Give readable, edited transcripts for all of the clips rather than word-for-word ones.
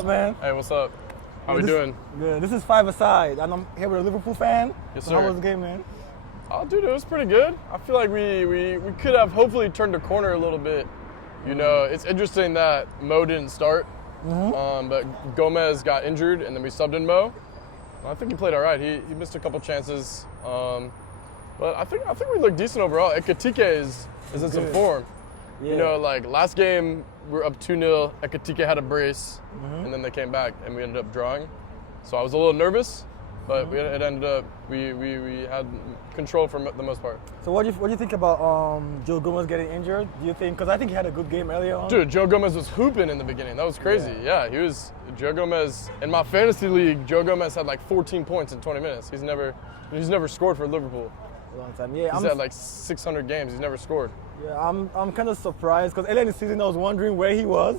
up, man? Hey, what's up? How we doing? Good. This is Five Aside, and I'm here with a Liverpool fan. Yes, So sir. how was the game, man? Oh, dude, it was pretty good. I feel like we could have hopefully turned the corner a little bit. You know, it's interesting that Mo didn't start, but Gomez got injured, and then we subbed in Mo. I think he played all right. He missed a couple chances, but I think we looked decent overall. Ekitike is in some form. Yeah. You know, like last game we were up 2-0. Ekitike had a brace, and then they came back and we ended up drawing. So I was a little nervous, but it ended up we had control for the most part. So what do you think about Joe Gomez getting injured? Do you think? Because I think he had a good game earlier on. Dude, Joe Gomez was hooping in the beginning. That was crazy. Yeah, he was. Joe Gomez in my fantasy league. Joe Gomez had like 14 points in 20 minutes. He's never scored for Liverpool. A long time. Yeah, He's had like 600 games. He's never scored. Yeah, I'm kind of surprised because earlier in the season I was wondering where he was.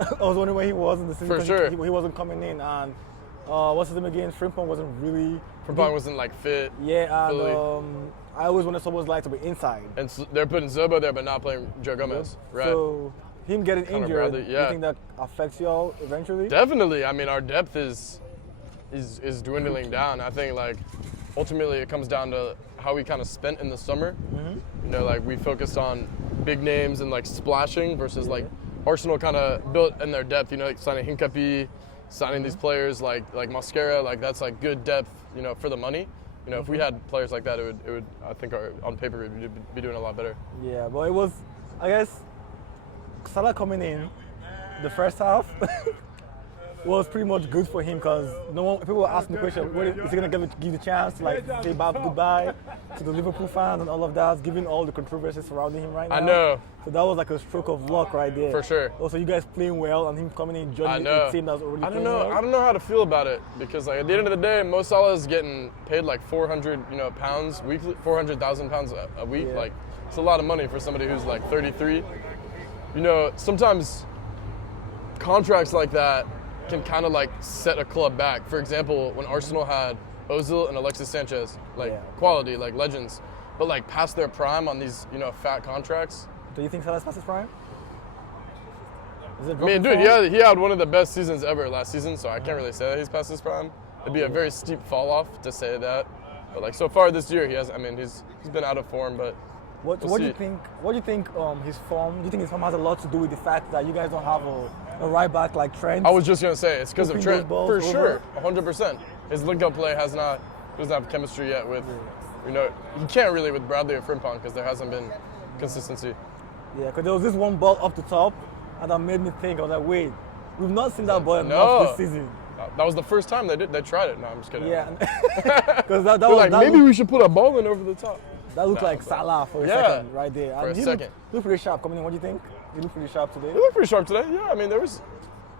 I was wondering where he was in the season. For sure. He wasn't coming in, and what's his name again? Frimpong wasn't really. Frimpong wasn't like fit. Yeah, fully. and I always wanted someone's like to be inside. And they're putting Zobo there, but not playing Joe Gomez. Right. So him getting injured, Bradley, do yeah. you think that affects y'all eventually? Definitely. I mean, our depth is dwindling down. I think like ultimately it comes down to how we kind of spent in the summer. You know, like we focused on big names and like splashing versus like Arsenal kind of built in their depth. You know, like signing Hincapié, signing these players like Mosquera, like that's like good depth. You know, for the money. You know, if we had players like that, it would I think on paper we'd be doing a lot better. Yeah, but it was, I guess, Salah coming in the first half was pretty much good for him because people were asking the question, is he going to give the chance to like say goodbye to the Liverpool fans and all of that, given all the controversies surrounding him right now. I know. So that was like a stroke of luck right there. For sure. Also, you guys playing well and him coming in joining a team that was already playing well. I don't know how to feel about it because like at the end of the day, Mo Salah is getting paid like 400 pounds weekly, 400,000 pounds a week. Yeah. Like it's a lot of money for somebody who's like 33. You know, sometimes contracts like that can kind of like set a club back. For example, when Arsenal had Ozil and Alexis Sanchez, like quality, like legends, but like past their prime on these, fat contracts. Do you think Salah's past his prime? I mean, dude, he had one of the best seasons ever last season, so I can't really say that he's past his prime. It'd be a very steep fall off to say that. But like so far this year, he's been out of form, but What do you think? What do you think? His form. Do you think his form has a lot to do with the fact that you guys don't have a right back like Trent? I was just gonna say it's because of Trent for sure, 100%. 100%. His link-up play doesn't have chemistry yet with, he can't really with Bradley or Frimpong because there hasn't been consistency. Yeah, because there was this one ball up the top, and that made me think. I was like, wait, we've not seen that ball enough this season. That was the first time they tried it. No, I'm just kidding. Yeah, because that was like maybe we should put a ball in over the top. That looked like Salah for a second, right there. For a second. He looked pretty sharp coming in. What do you think? He looked pretty sharp today. He looked pretty sharp today. Yeah, I mean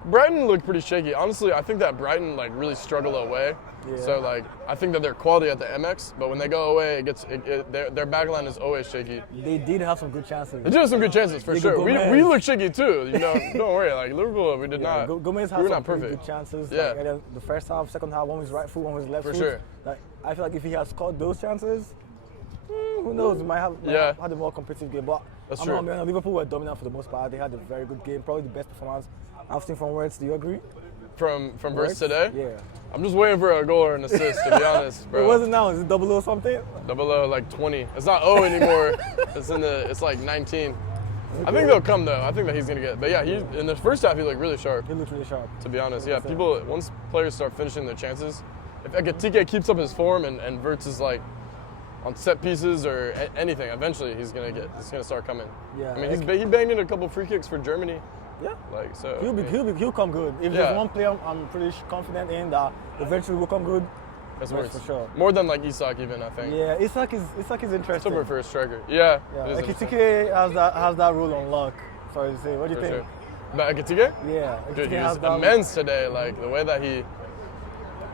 Brighton looked pretty shaky. Honestly, I think that Brighton like really struggle away. Yeah. So like I think that they're quality at the MX, but when they go away, their backline is always shaky. They did have some good chances. They did have some good chances for sure. We look shaky too. Don't worry. Like Liverpool, we did not. Gomez had some pretty good chances. Yeah. Like, the first half, second half, one with his right foot, one with his left foot. For sure. Like I feel like if he had scored those chances, who knows? He might have had a more competitive game. But that's true. Liverpool were dominant for the most part. They had a very good game, probably the best performance I've seen from Words. Do you agree? From versus today? Yeah. I'm just waiting for a goal or an assist, to be honest, bro. What is it now? Is it 00 something? 00 like 20. It's not O anymore. It's like 19. Okay. I think they'll come though. I think that he's gonna get. But yeah, in the first half he looked really sharp. He looked really sharp. To be honest, yeah. Once players start finishing their chances, if Ekitike keeps up his form and Wirtz is like on set pieces or anything, eventually it's gonna start coming. Yeah. I mean, he banged in a couple free kicks for Germany. Yeah. Like so. He'll come good. If there's one player I'm pretty confident in that eventually will come good. That's for sure. More than like Isak even, I think. Yeah, Isak is interesting. Super for a striker. Yeah. Ekitike has that rule on lock. Sorry to say. What do you think? Sure. About Ekitike? Yeah. Dude, he was immense today. Like the way that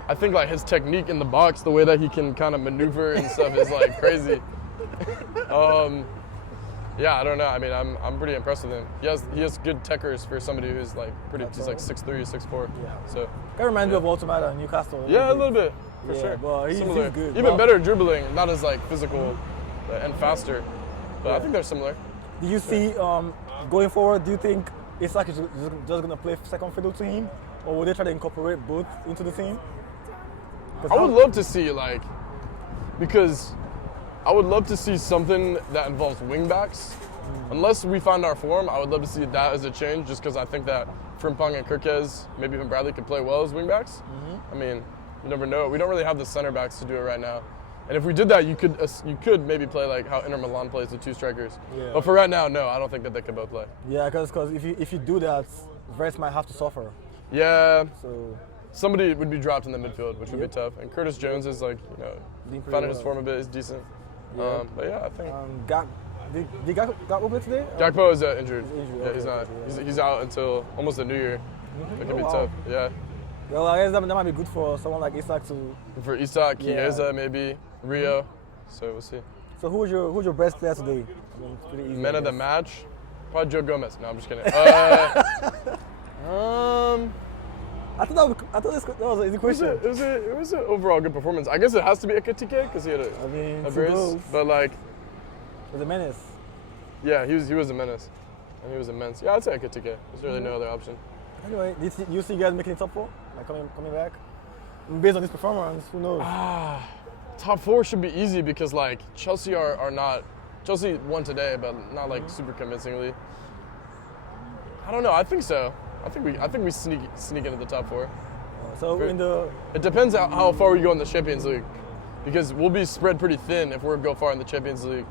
I think like his technique in the box, the way that he can kind of maneuver and stuff is like crazy. Yeah, I don't know. I mean, I'm pretty impressed with him. He has good techers for somebody who's like he's like 6'3", 6'4". Yeah. So. That reminds me of Ultimate and Newcastle. Yeah, a little bit. For sure. But he's good. Even better dribbling, not as like physical and faster. But I think they're similar. Do you see going forward? Do you think Isak is just gonna play second fiddle to him? or would they try to incorporate both into the team? I would love to see because I would love to see something that involves wingbacks. Unless we find our form, I would love to see that as a change, just because I think that Frimpong and Kirkez, maybe even Bradley, could play well as wingbacks. I mean, you never know. We don't really have the center backs to do it right now. And if we did that, you could maybe play like how Inter Milan plays with 2 strikers. Yeah. But for right now, no, I don't think that they could both play. Yeah, because if you do that, Vert might have to suffer. Yeah. So somebody would be dropped in the midfield, which would be tough. And Curtis Jones is finding his form a bit. Is decent. Yeah. But yeah, I think. Did Gakpo play today? Gakpo is injured. He's injured. Yeah, Okay, he's not. okay, He's out until almost the new year. It could be tough. Yeah. Well, I guess that might be good for someone like Isak to. For Isak, Chiesa, maybe Rio. So we'll see. So who's your best player today? I mean, it's pretty easy. Man of the match, probably Joe Gomez. No, I'm just kidding. I thought that was an easy question. It was an overall good performance. I guess it has to be Ekitike because he had a brace. But like, was a menace. Yeah, he was a menace, and he was immense. Yeah, I'd say Ekitike. There's really no other option. Anyway, do you see you guys making the top 4? Like coming back? Based on this performance, who knows? Top 4 should be easy because like Chelsea are not. Chelsea won today, but not like super convincingly. I don't know. I think so. I think we sneak into the top 4. So it depends how far we go in the Champions League, because we'll be spread pretty thin if we go far in the Champions League,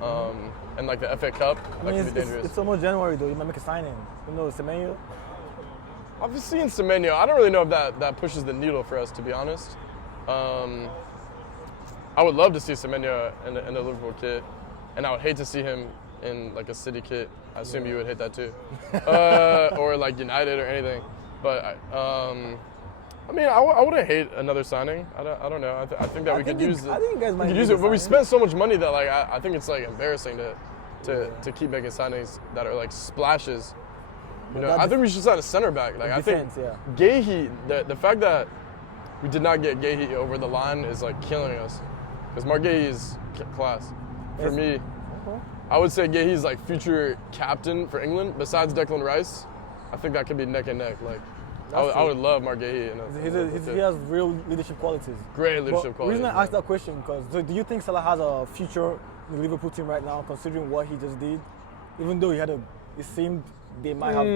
and like the FA Cup. That could be dangerous. It's almost January though. You might make a signing. You know, Semenyo. I've seen Semenyo. I don't really know if that pushes the needle for us, to be honest. I would love to see Semenyo in a Liverpool kit, and I would hate to see him in like a City kit. I assume you would hate that too, or like United or anything. But I mean, I wouldn't hate another signing. I don't know. I think that we could use it. I think you guys might use it, but we spent so much money that like I think it's like embarrassing to keep making signings that are like splashes. You know, I think we should sign a center back. Like I think Guéhi, the fact that we did not get Guéhi over the line is like killing us, because Marc Guéhi is class. For me, I would say Guéhi's like future captain for England. Besides Declan Rice, I think that could be neck and neck. Like I would love Marc Guéhi. He has real leadership qualities. Great leadership qualities. The reason I asked that question, because do you think Salah has a future in the Liverpool team right now, considering what he just did? Even though it seemed they might have.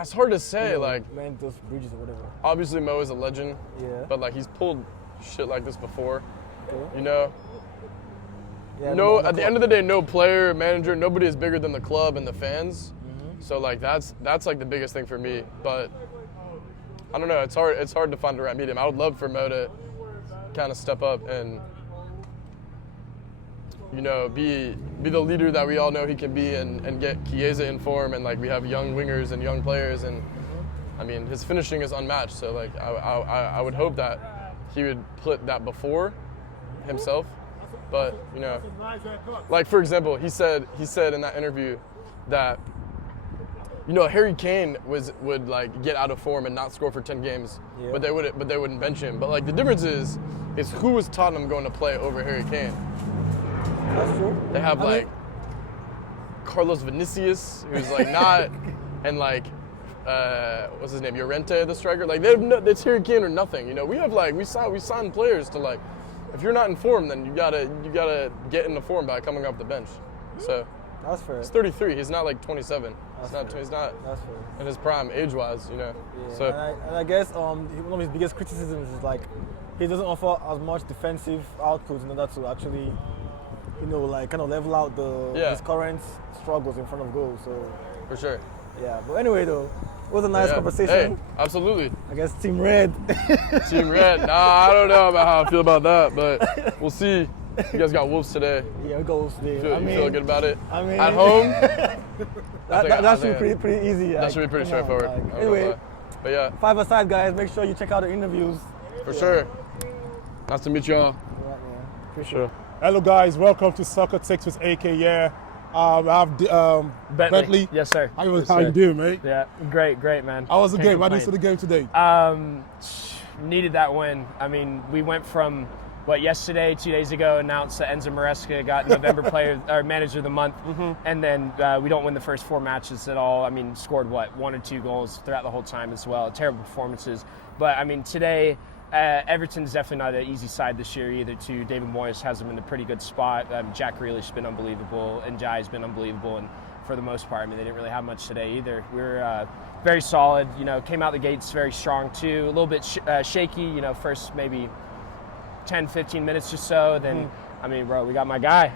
It's hard to say. Man, those bridges or whatever. Obviously, Mo is a legend. Yeah. But like he's pulled shit like this before. Okay. You know. Yeah, no, at the end of the day, no player, manager, nobody is bigger than the club and the fans. So like that's like the biggest thing for me. But I don't know. It's hard to find the right medium. I would love for Mo to kind of step up and, you know, be the leader that we all know he can be, and get Chiesa in form, and like we have young wingers and young players, and I mean his finishing is unmatched. So like I would hope that he would put that before himself. But you know, like for example, he said in that interview that, you know, Harry Kane would like get out of form and not score for 10 games, but they wouldn't bench him. But like the difference is who was Tottenham going to play over Harry Kane? That's true. They have Carlos Vinicius, who's like not, and like what's his name, Llorente, the striker. Like it's Harry Kane or nothing. You know, we have we sign players to like, if you're not in form, then you gotta get into form by coming off the bench. So that's fair. He's 33. He's not like 27. He's not that's fair. In his prime age-wise, you know. Yeah. So and I guess one of his biggest criticisms is like he doesn't offer as much defensive output in order to actually, you know, like kind of level out his current struggles in front of goal. So for sure. Yeah. But anyway, though, it was a nice conversation. Hey, absolutely. I guess Team Red. Team Red. Nah, I don't know about how I feel about that, but we'll see. You guys got Wolves today. Yeah, we got Wolves today. You feel good about it? I mean, at home? that should be pretty easy. That should be pretty straightforward. Anyway, but yeah. 5 Aside, guys. Make sure you check out the interviews. For sure. Nice to meet y'all. Yeah, man. For sure. Hello, guys. Welcome to Soccer Takes with AK. Yeah. I have Bentley. Yes, sir. How you doing, mate? Yeah, great, man. How was the game? How did you see the game today? Needed that win. I mean, we went from But yesterday, 2 days ago, announced that Enzo Maresca got November Player or Manager of the Month, and then we don't win the first 4 matches at all. I mean, scored 1 or 2 goals throughout the whole time as well. Terrible performances. But I mean, today, Everton's definitely not an easy side this year either. Too, David Moyes has them in a pretty good spot. Jack Grealish's been unbelievable, and Jai's been unbelievable, and for the most part, I mean, they didn't really have much today either. We were very solid. Came out the gates very strong too. A little bit shaky. First maybe 10, 15 minutes or so. Then, I mean, bro, we got my guy.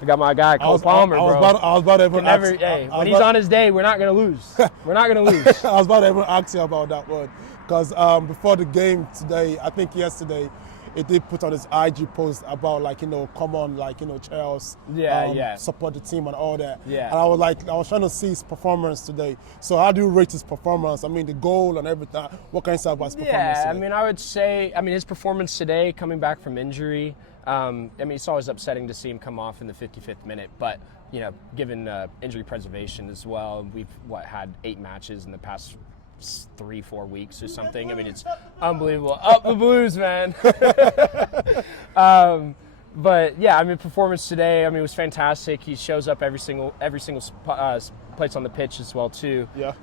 Cole Palmer, bro. I was about to even ask. When he's on his day, we're not going to lose. We're not going to lose. I was about to even ask you about that one. Because before the game today, I think yesterday, it did put on his IG post about come on, Charles, support the team and all that. Yeah. And I was trying to see his performance today. So how do you rate his performance? I mean, the goal and everything. What can you say about his performance today? I mean, I would say, his performance today, coming back from injury. It's always upsetting to see him come off in the 55th minute, but given injury preservation as well, we've had 8 matches in the past 3-4 weeks or something. I mean, it's unbelievable. Up the Blues, man. But yeah, performance today, it was fantastic. He shows up every single place on the pitch as well too. Yeah.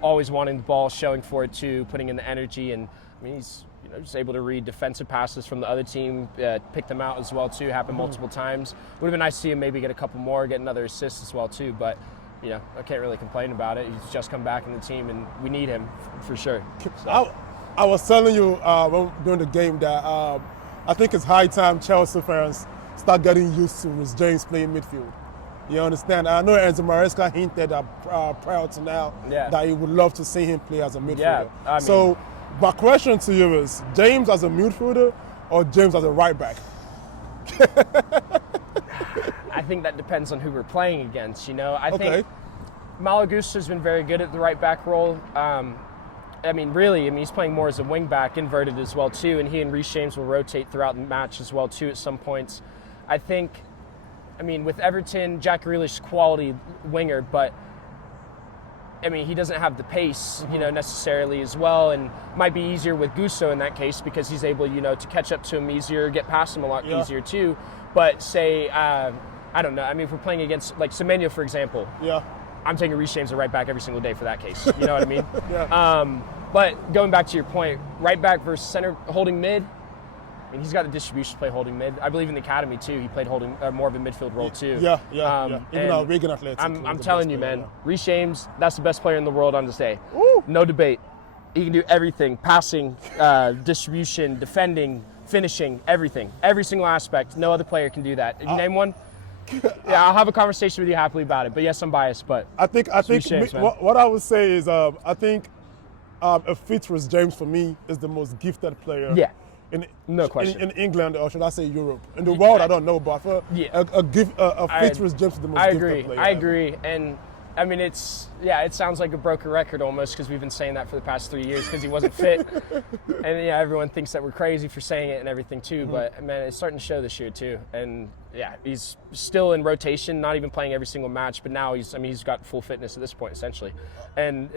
Always wanting the ball, showing for it too, putting in the energy, and he's just able to read defensive passes from the other team, pick them out as well too. Happened multiple times. Would have been nice to see him maybe get a couple more, get another assist as well too. But I can't really complain about it. He's just come back in the team, and we need him for sure. So. I was telling you during the game that I think it's high time Chelsea fans start getting used to Rhys James playing midfield. You understand? I know Enzo Maresca hinted prior to now that he would love to see him play as a midfielder. Yeah, so my question to you is, James as a midfielder or James as a right back? I think that depends on who we're playing against. I think Malo Gusto's been very good at the right back role. He's playing more as a wing back, inverted as well too, and he and Rhys James will rotate throughout the match as well too at some points. I think, with Everton, Jack Grealish's quality winger, but he doesn't have the pace, necessarily as well, and might be easier with Gusto in that case because he's able, to catch up to him easier, get past him a lot easier too. But say, I don't know. If we're playing against Semenyo, for example, I'm taking Rhys James at right back every single day for that case. You know what I mean? Yeah. But going back to your point, right back versus center holding mid. He's got the distribution to play holding mid. I believe in the academy too. He played holding more of a midfield role too. Yeah. Even our Wigan Athletic. I'm telling you, man. Rhys James, that's the best player in the world on this day. Woo. No debate. He can do everything: passing, distribution, defending, finishing, everything, every single aspect. No other player can do that. If you name one, I'll have a conversation with you happily about it. But yes, I'm biased. But I think James, what I would say is I think a fit Rhys James for me is the most gifted player. Yeah. No question. In England, or should I say Europe? In the world, I don't know, but for a fit Rhys James is the most gifted player. I agree. And it sounds like a broken record almost because we've been saying that for the past 3 years because he wasn't fit. And everyone thinks that we're crazy for saying it and everything too. But man, it's starting to show this year too. And he's still in rotation, not even playing every single match. But now he's got full fitness at this point essentially. And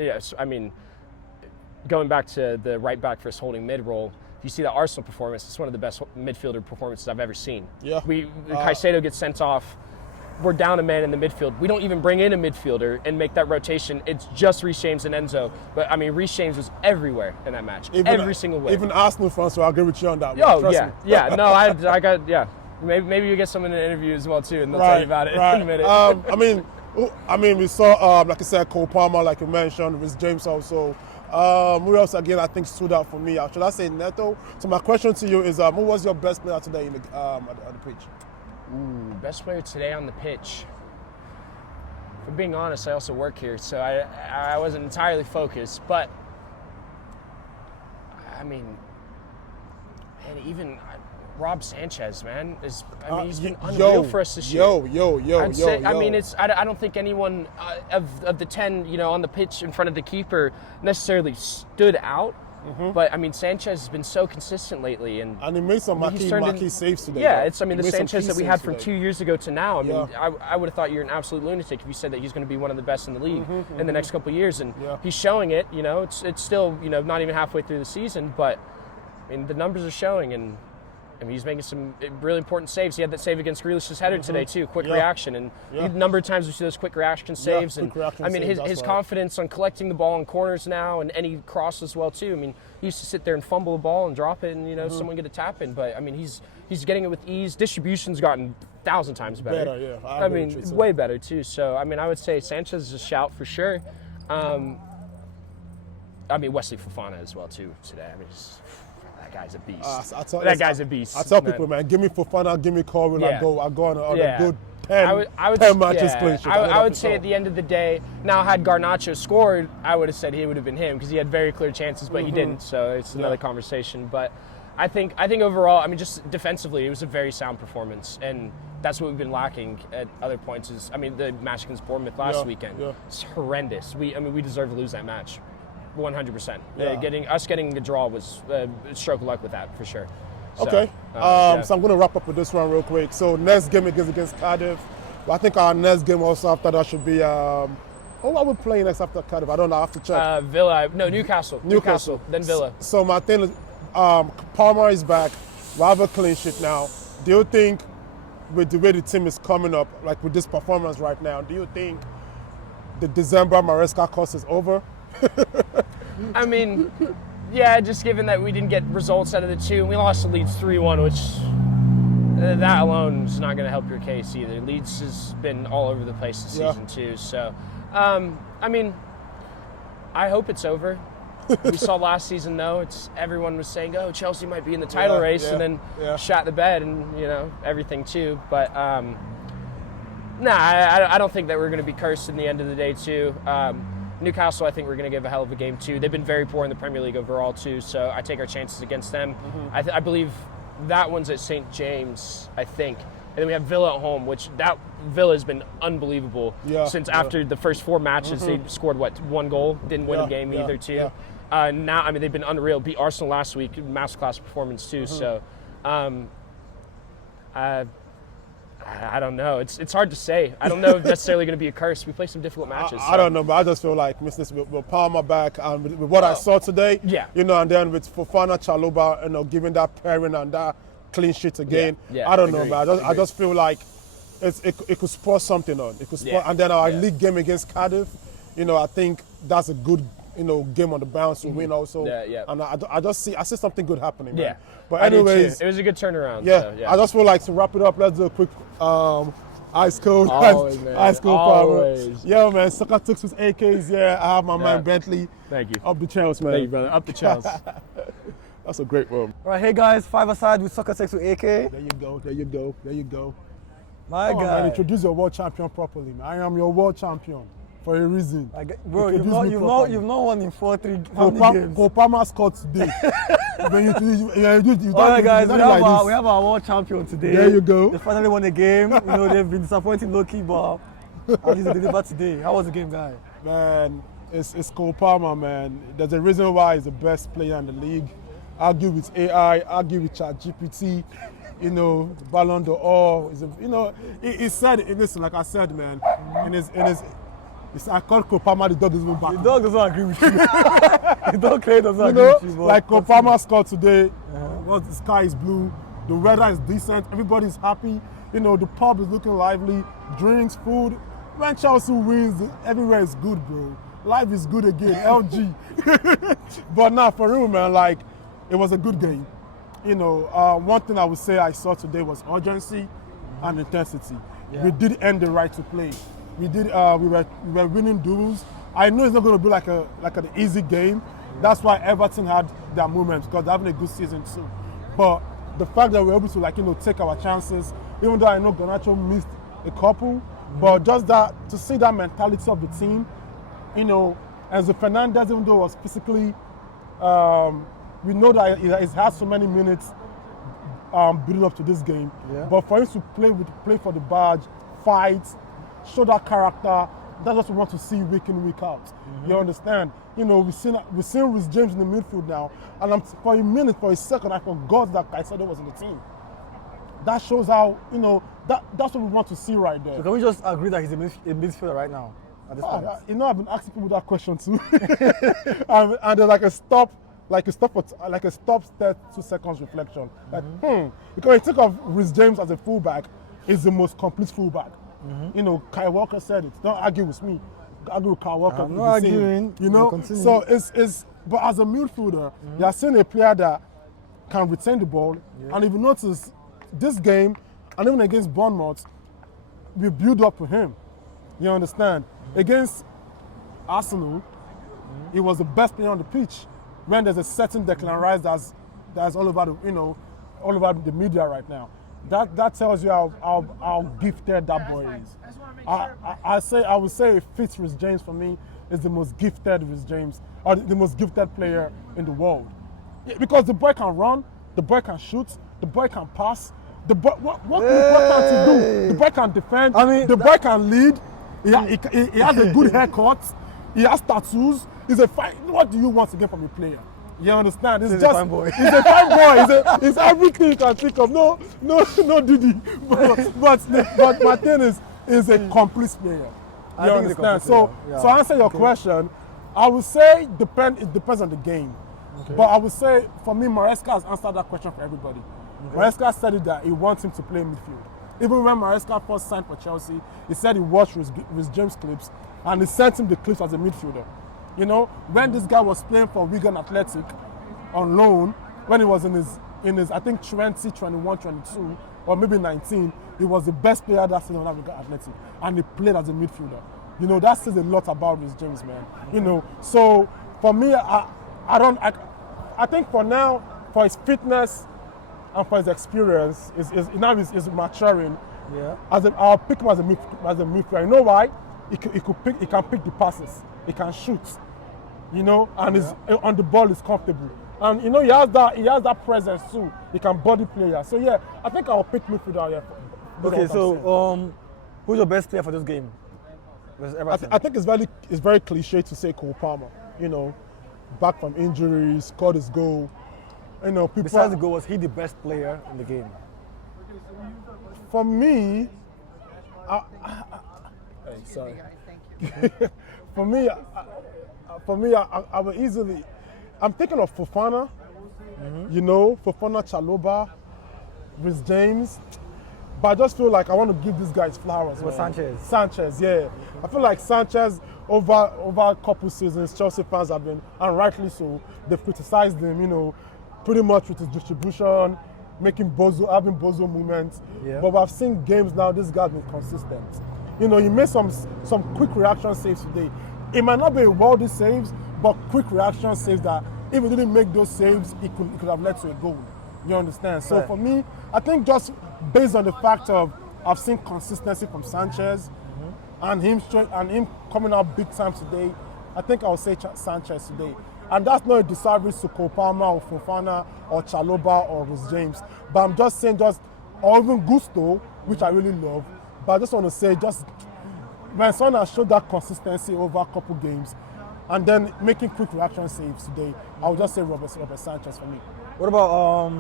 going back to the right back versus holding mid role. You see the Arsenal performance, it's one of the best midfielder performances I've ever seen. Yeah. Caicedo gets sent off. We're down a man in the midfield. We don't even bring in a midfielder and make that rotation. It's just Rhys James and Enzo. But Rhys James was everywhere in that match. Every single way. Even Arsenal fans will agree with you on that. No, I got. Maybe you get some in the interview as well too, and they'll tell you about it in a minute. We saw, like I said, Cole Palmer, like you mentioned, with James also. Who else again I think stood out for me? Should I say Neto? So my question to you is, who was your best player today on the pitch? Best player today on the pitch. For being honest, I also work here, so I wasn't entirely focused. But even Rob Sanchez, man, he's been unreal for us this year. I don't think anyone of the 10, on the pitch in front of the keeper necessarily stood out. Mm-hmm. But Sanchez has been so consistent lately, and he made some marquee saves today. Yeah, it's the Sanchez that we had from 2 years ago to now. I would have thought you're an absolute lunatic if you said that he's going to be one of the best in the league in the next couple of years, and he's showing it. It's still not even halfway through the season, but the numbers are showing, and I mean, he's making some really important saves. He had that save against Grealish's header today too. Quick reaction, and a number of times we see those quick reaction saves. Quick reaction I mean, saves, his right. confidence on collecting the ball in corners now, and any cross as well too. I mean, he used to sit there and fumble the ball and drop it, and someone get a tap in. But I mean, he's getting it with ease. Distribution's gotten 1,000 times better. I mean, way better too. So I mean, I would say Sanchez is a shout for sure. I mean, Wesley Fofana as well too today. I mean, that guy's a beast. That guy's a beast. I tell people, man, give me Fofana, give me Corwin, I go on a good 10 matches clean sheet. I would say at the end of the day, now had Garnacho scored, I would have said he would have been him because he had very clear chances, but he didn't. So it's another conversation. But I think overall, I mean, just defensively, it was a very sound performance, and that's what we've been lacking at other points. I mean, the match against Bournemouth last weekend, it's horrendous. We deserve to lose that match. 100%. Getting a draw was a stroke of luck with that for sure. So, okay. So I'm going to wrap up with this one real quick. So next game against Cardiff. I think our next game also after that should be. Who are we playing next after Cardiff? I don't know. I have to check. Newcastle. Newcastle. Then Villa. So my thing is, Palmer is back. We have a clean sheet now. Do you think, with the way the team is coming up, like with this performance right now, do you think the December Maresca course is over? I mean, yeah, just given that we didn't get results out of the two, and we lost to Leeds 3-1, which that alone is not going to help your case either. Leeds has been all over the place this season too. So, I mean, I hope it's over. We saw last season though, everyone was saying, "Oh, Chelsea might be in the title race," and then shot the bed and everything too. But I don't think that we're going to be cursed in the end of the day too. Newcastle, I think we're going to give a hell of a game too. They've been very poor in the Premier League overall too, so I take our chances against them. I believe that one's at St. James, I think. And then we have Villa at home, which that Villa has been unbelievable since after the first 4 matches. They scored, 1 goal, didn't win a game either too. Now, I mean, they've been unreal. Beat Arsenal last week, masterclass performance too. So, I don't know. It's hard to say. I don't know if it's necessarily going to be a curse. We play some difficult matches. I don't know, but I just feel like with Palmer back and with what I saw today, and then with Fofana, Chalobah, giving that pairing and that clean sheet again. I don't know, man. I just feel like it could spur something on. It could spur, and then our league game against Cardiff, I think that's a good game on the bounce to win also. And I see something good happening. Man. But anyways, it was a good turnaround. I just feel like to wrap it up, let's do a quick ice cold power. Yeah, man. SoccerTakesWithAK is here. I have my man Bentley. Thank you. Up the Chelsea, man. Thank you, brother. Up the Chelsea. That's a great one. All right, hey guys, 5 Aside with SoccerTakesWithAK. There you go. My guy. Man, introduce your world champion properly, man. I am your world champion for a reason. Bro, you've not won in 4-3 games. Kopama scored today. When you all right, guys, we have our world champion today. There you go. They finally won a game. They've been disappointing low-key, but at least they delivered today. How was the game, guy? Man, it's Kopama, man. There's a reason why he's the best player in the league. Argue with AI, argue with ChatGPT, Ballon d'Or. He said it. Listen, like I said, man, I called Kopama, the dog doesn't even back. The dog doesn't agree with you. The dog clearly doesn't agree with you. Like Kopama scored today, the sky is blue, the weather is decent, everybody's happy, the pub is looking lively, drinks, food. When Chelsea wins, everywhere is good, bro. Life is good again, LG. But now, for real, man, it was a good game. One thing I would say I saw today was urgency and intensity. We did earn the right to play. We did. We were winning duels. I know it's not going to be like an easy game. That's why Everton had their moments because they're having a good season too. But the fact that we're able to take our chances, even though I know Garnacho missed a couple, but just that to see that mentality of the team, as Fernandez, even though it was physically, we know that he's had so many minutes building up to this game. But for him to play for the badge, fight, show that character, that's what we want to see week in, week out. You understand? We've seen Reece James in the midfield now, and for a second, I forgot that Caicedo was in the team. That shows how, that's what we want to see right there. So can we just agree that he's a midfielder right now? At this point? I've been asking people that question too. And there's like a stop like a stop 2 seconds reflection. Like, because you think of Reece James as a fullback, is the most complete fullback. You know, Kyle Walker said it. Don't argue with me. Argue with Kyle Walker. I'm not arguing. You know, Continue. so it's but as a midfielder, you are seeing a player that can retain the ball. And if you notice, this game, and even against Bournemouth, we build up to him. You understand? Against Arsenal, he was the best player on the pitch. When there's a certain Declan Rice that's all over all over the media right now. That tells you how gifted that boy is. I would say Fitz Reece James for me is the most gifted Reece James, or the most gifted player in the world. Yeah, because the boy can run, the boy can shoot, the boy can pass. The boy, what can't he do? The boy can defend. I mean, the boy can lead. He has a good haircut. He has tattoos. He's a fine. What do you want to get from a player? You understand? He's a fine boy. He's a fine boy. He's everything you can think of. No, Didi. But my thing is a complete player. You understand? So to answer your question, I would say it depends on the game. Okay. But I would say for me, Maresca has answered that question for everybody. Okay. Maresca said it that he wants him to play midfield. Even when Maresca first signed for Chelsea, he said he watched Reece James clips and he sent him the clips as a midfielder. You know, when this guy was playing for Wigan Athletic on loan, when he was in his I think 20, 21, 22, or maybe 19, he was the best player that season on Wigan Athletic, and he played as a midfielder. You know, that says a lot about Reece James, man. You know, so for me, I think for now, for his fitness and for his experience, is maturing. Yeah. I'll pick him as a midfielder. You know why? He can pick the passes. He can shoot. You know, and on the ball is comfortable. And you know, he has that presence too. He can body player. So yeah, I think I'll pick midfielder here. Okay, so who's your best player for this game? I think it's very cliche to say Cole Palmer. You know, back from injury, scored his goal. You know, besides the goal, was he the best player in the game? For me, sorry. For me, I would easily. I'm thinking of Fofana. You know, Fofana, Chalobah, Reece James. But I just feel like I want to give these guys flowers. With Sanchez, yeah. I feel like Sanchez, over a couple seasons, Chelsea fans have been, and rightly so, they've criticized him, you know, pretty much with his distribution, having bozo movements. Yeah. But I've seen games now, this guy's been consistent. You know, he made some quick reaction saves today. It might not be worldy saves, but quick reaction saves that if he didn't make those saves, it could have led to a goal. You understand? So for me, I think just based on the fact of I've seen consistency from Sanchez and him coming out big time today, I think I would say Sanchez today. And that's not a disservice to Cole Palmer or Fofana or Chalobah or Reece James. But I'm just saying or even Gusto, which I really love. But I just want to say when someone has showed that consistency over a couple games and then making quick reaction saves today, I would just say Robert Sanchez for me. What about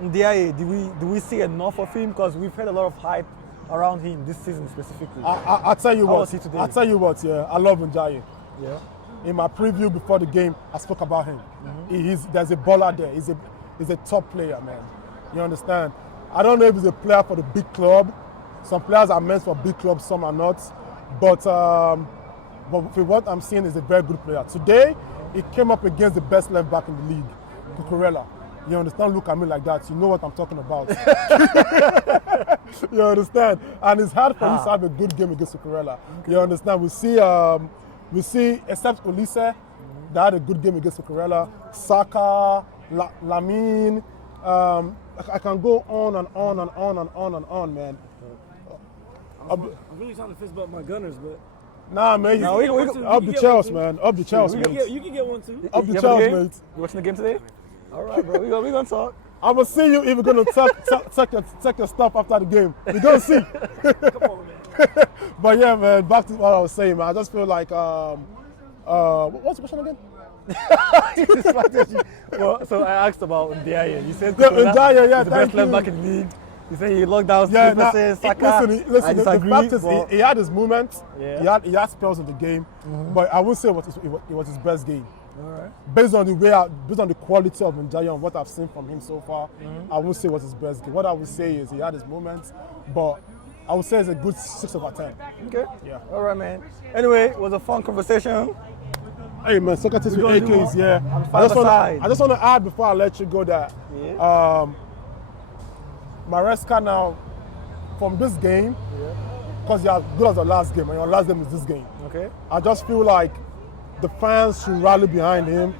Ndiaye? Do we see enough of him? Because we've heard a lot of hype around him this season specifically. I'll tell you How what. was he today? I'll tell you what. Yeah, I love Ndiaye. Yeah. In my preview before the game, I spoke about him. There's a baller there. He's a top player, man. You understand? I don't know if he's a player for the big club. Some players are meant for big clubs, some are not. But for what I'm seeing, is a very good player. Today, he came up against the best left back in the league, Cucurella. You understand? Look at me like that. You know what I'm talking about. You understand? And it's hard for us to have a good game against Cucurella. You understand? We see, except Olise, that had a good game against Cucurella. Saka, Lamine. I can go on and on and on and on and on, man. I'm really trying to fist bump my Gunners, but. Nah, man. Up the Chelsea, man. Up the Chelsea, man. You can get one too. Up the Chelsea, mate. You watching the game today? All right, bro. We're gonna talk. I'm gonna see you if you're gonna check your stuff after the game. We're gonna see. Come on, man. But yeah, man. Back to what I was saying, man. I just feel like what's the question again? Well, so I asked about Ndiaye. You said Ndiaye, yeah, the best left back in the league. You say he locked down Saka. Listen, the fact is he had his moments. Yeah. He had spells in the game, but I would say it was his best game. All right. Based on the quality of Njayo and what I've seen from him so far, I won't say what's his best game. What I would say is he had his moments, but I would say it's a good 6 over 10. Okay. Yeah. All right, man. Anyway, it was a fun conversation. Hey man, SoccerTakesWithAK is here. I just want to add before I let you go that Maresca now from this game, because you're as good as the last game, and your last game is this game. Okay. I just feel like the fans should rally behind him.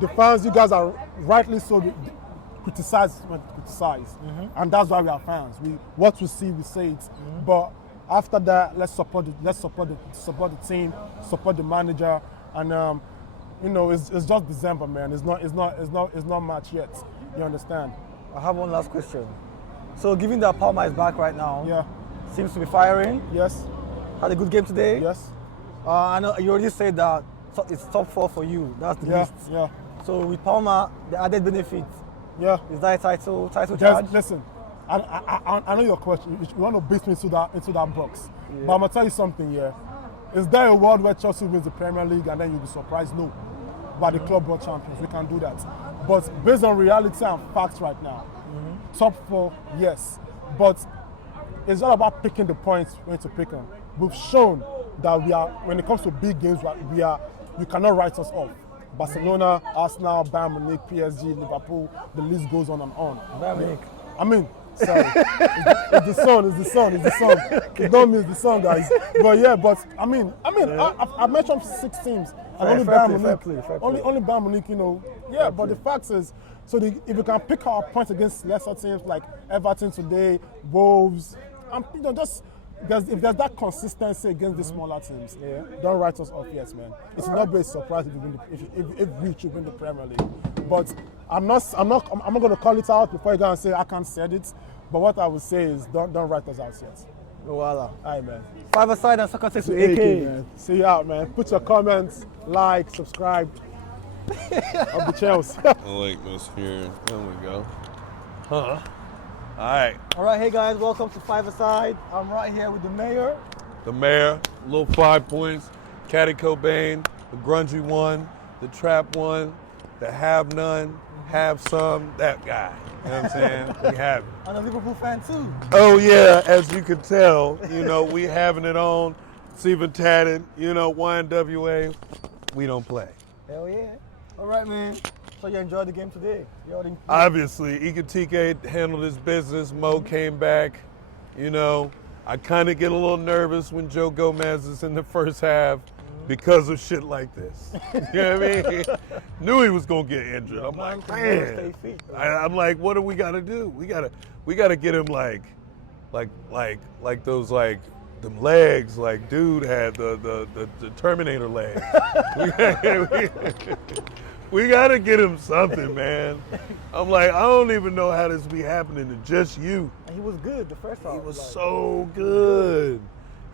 The fans, you guys are rightly so criticized, and that's why we are fans. What we see, we say it. But after that, let's support the team, support the manager, and it's just December, man. It's not much yet. You understand? I have one last question. So, given that Palmer is back right now, seems to be firing. Yes. Had a good game today. Yes. I know you already said that it's top 4 for you. That's the list. Yeah. So with Palmer, the added benefit. Yeah. Is that a title charge? Listen, I know your question. You want to beat me into that box. But I'm gonna tell you something. Yeah. Is there a world where Chelsea wins the Premier League and then you'll be surprised? No. But the club world champions, we can do that. But based on reality and facts right now, top 4, yes. But it's all about picking the points when to pick them. We've shown that we are, when it comes to big games, you cannot write us off. Barcelona, Arsenal, Bayern Munich, PSG, Liverpool, the list goes on and on. Bayern Munich. I mean, sorry, it's the sun. It's not me, it's the sun, guys. But I mean, I've mentioned 6 teams, and only Bayern Munich, only Bayern Munich, But the fact is, if we can pick our points against lesser teams like Everton today, Wolves, and if there's that consistency against the smaller teams, don't write us off yet, man. It's not be a surprise if we should win the Premier League. But I'm not going to call it out before you go and say I can't say it. But what I would say is don't write us out yet. Voila. Aye, man. 5 Aside and SoccerTakesWithAK. Man. See you out, man. Put your comments, like, subscribe. Of the Chelsea. I like this here. There we go. All right. All right, hey guys, welcome to 5 Aside. I'm right here with the mayor. The mayor, little 5 points. Caddy Cobain, the grungy one, the trap one, the have none, have some, that guy. You know what I'm saying? We have it. I'm a Liverpool fan too. Oh yeah, as you can tell, we having it on. It's even tatted, YNWA, we don't play. Hell yeah. All right, man. So you enjoyed the game today? Obviously, Ikatike handled his business. Mo came back. I kind of get a little nervous when Joe Gomez is in the first half because of shit like this. You know what I mean? Knew he was gonna get injured. I'm like, man. I'm like, what do we gotta do? We gotta get him like those them legs like dude had the Terminator legs. We gotta get him something, man. I'm like, I don't even know how this be happening to just you. And he was good the first half. He was so good.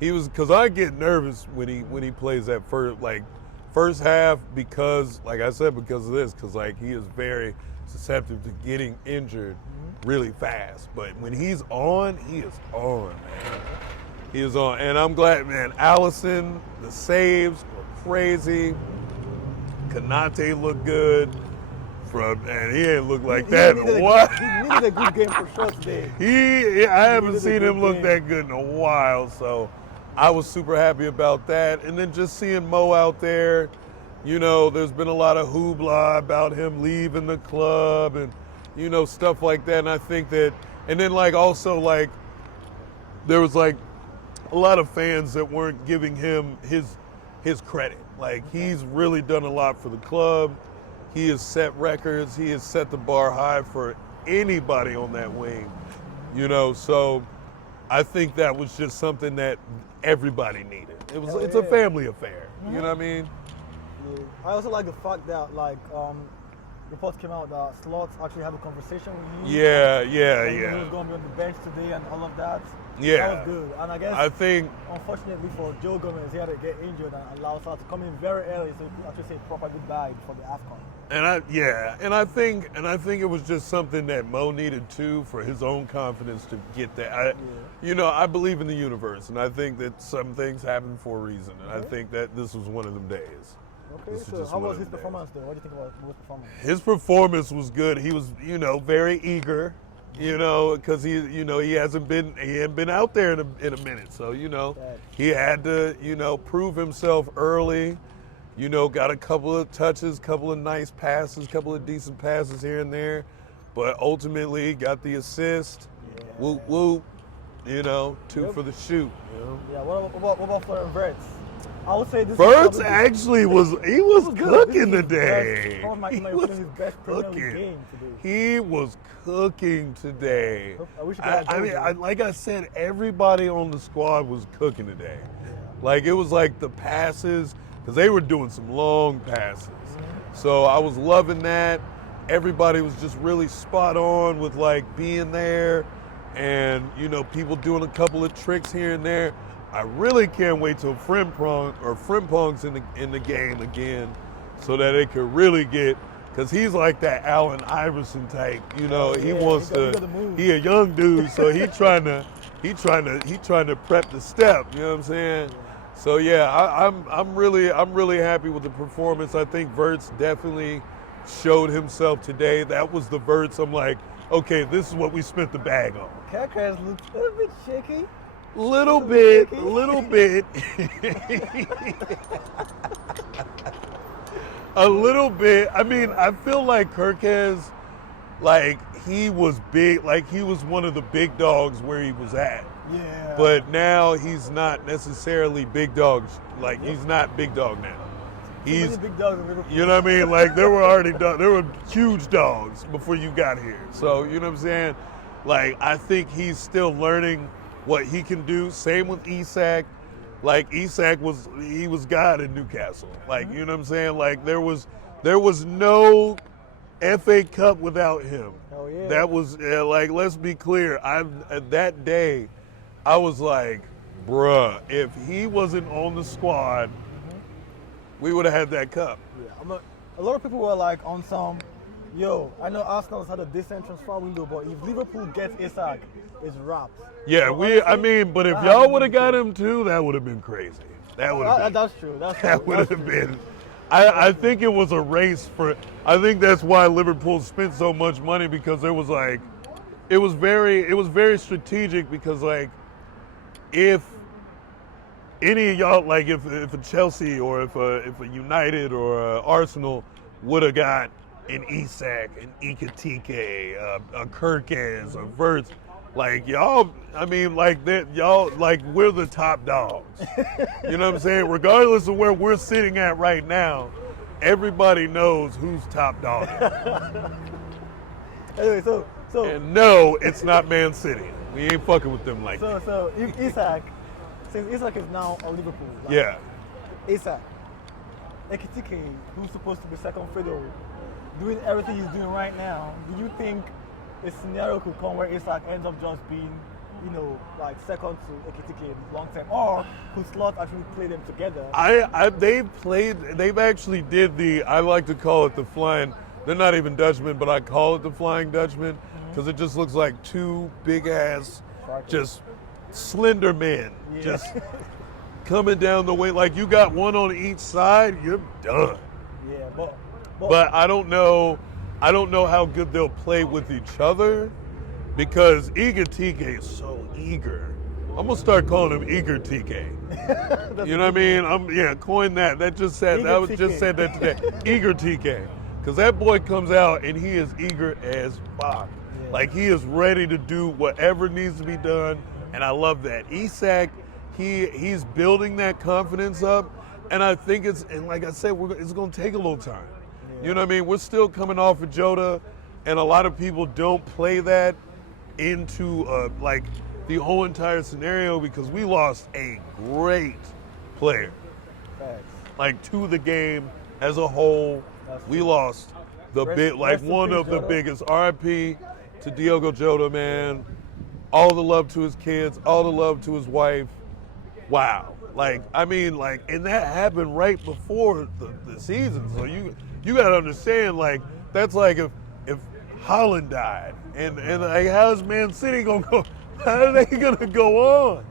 He was, cause I get nervous when he plays that first half because, like I said, because of this, cause he is very susceptible to getting injured really fast. But when he's on, he is on, man. He is on, and I'm glad, man. Allison, the saves were crazy. Kanate looked good, and he ain't look like that in a while. He needed a good game for sure today. I haven't seen him look that good in a while, so I was super happy about that. And then just seeing Mo out there, there's been a lot of hoopla about him leaving the club and, stuff like that. And I think that, and then also there was a lot of fans that weren't giving him his credit. He's really done a lot for the club. He has set records. He has set the bar high for anybody on that wing, so I think that was just something that everybody needed. It's a family affair. You know what I mean? Yeah. I also like the fact that reports came out that Slots actually had a conversation with you. Yeah. He was going to be on the bench today and all of that. Yeah. That was good. And I think, unfortunately for Joe Gomez, he had to get injured and allow us to come in very early so he could actually say proper goodbye before the AFCON. And I think it was just something that Mo needed too for his own confidence to get that. I believe in the universe, and I think that some things happen for a reason, and I think that this was one of them days. Okay, This is so just how one was of his them performance though? What do you think about his performance? His performance was good. He was, very eager, because he hadn't been out there in a minute. So, he had to, prove himself early. Got a couple of touches, couple of nice passes, couple of decent passes here and there, but ultimately got the assist. Yeah. Whoop whoop. Two for the shoot. Yeah. What about Florian Wirtz? I would say this. Wirtz is actually was cooking This is today. Probably my opinion, his best Premier League game today. He was cooking today. I wish he could have goals, like I said, everybody on the squad was cooking today. Like it was like the passes, because they were doing some long passes. So I was loving that. Everybody was just really spot on with like being there, and people doing a couple of tricks here and there. I really can't wait till Frimpong's in the game again, so that it could really get, because he's like that Allen Iverson type. He wants he a young dude, so he trying to prep the step. You know what I'm saying? So yeah, I'm really happy with the performance. I think Wirtz definitely showed himself today. That was the Wirtz. I'm like, okay, this is what we spent the bag on. Kerkers looks a little bit shaky. Little bit. A little bit. I mean, I feel like Kirkez, like he was big, like he was one of the big dogs where he was at. Yeah. But now he's not necessarily big dogs. Like he's not big dog now. He's big dogs in Liverpool. You know what I mean? Like there were huge dogs before you got here. So you know what I'm saying? Like I think he's still learning what he can do. Same with Isak. Like Isak was God in Newcastle. Like you know what I'm saying? Like there was no FA Cup without him. Hell yeah. That was like, let's be clear. That day I was like, bruh, if he wasn't on the squad, we would have had that cup. Yeah, a lot of people were like on some, I know Arsenal's had a decent transfer window, but if Liverpool gets Isak, it's wraps. Yeah, So but if y'all would have got him too, that would have been crazy. That's true. That would have been. I think it was a race I think that's why Liverpool spent so much money, because it was very strategic, because like if any of y'all, like if a Chelsea or if a United or a Arsenal would have got an Isak, an Ekitike, a Kirkez, a Wirtz, like y'all, I mean, like that, y'all, like we're the top dogs. You know what I'm saying? Regardless of where we're sitting at right now, everybody knows who's top dog. Anyway, so And no, it's not Man City. We ain't fucking with them like that. so if Isak, since Isak is now on Liverpool, like, Yeah. Isak, Ekitike, who's supposed to be second fiddle, doing everything he's doing right now, do you think a scenario could come where Isak ends up just being, like second to Ekitike long term, or could Slot actually play them together? They've actually did I like to call it the flying, they're not even Dutchmen, but I call it the Flying Dutchman, because it just looks like two big ass, just slender men, just coming down the way. Like you got one on each side, you're done. Yeah, But I don't know how good they'll play with each other, because Ekitike is so eager. I'm gonna start calling him Eager TK. You know what I mean? Coin that. That just said Eager I was TK. just said that today. Eager TK, because that boy comes out and he is eager as fuck. Yeah. Like he is ready to do whatever needs to be done, and I love that. Isak, he's building that confidence up, and I think and like I said, it's gonna take a little time. You know what I mean? We're still coming off of Jota, and a lot of people don't play that into like the whole entire scenario, because we lost a great player. Facts. Like to the game as a whole, we lost Rest in one peace, of the Jota. biggest. RIP to Diogo Jota, man. All the love to his kids, all the love to his wife. Wow. Like, I mean, like, and that happened right before the season. So you gotta understand, like, that's like if Holland died, and like, how's Man City gonna go? How are they gonna go on?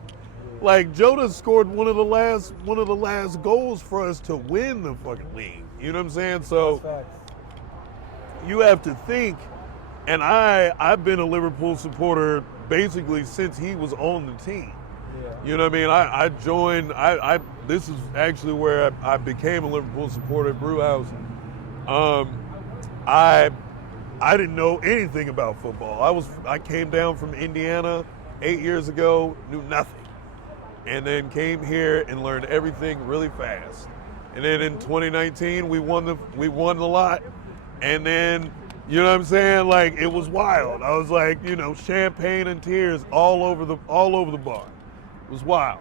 Like Jota scored one of the last goals for us to win the fucking league. You know what I'm saying? So you have to think, and I've been a Liverpool supporter basically since he was on the team. Yeah. You know what I mean? I joined. This is actually where I became a Liverpool supporter at Brewhouse. I didn't know anything about football. I came down from Indiana 8 years ago, knew nothing, and then came here and learned everything really fast. And then in 2019, we won the lot, and then you know what I'm saying? Like it was wild. I was like, you know, champagne and tears all over the bar. It was wild.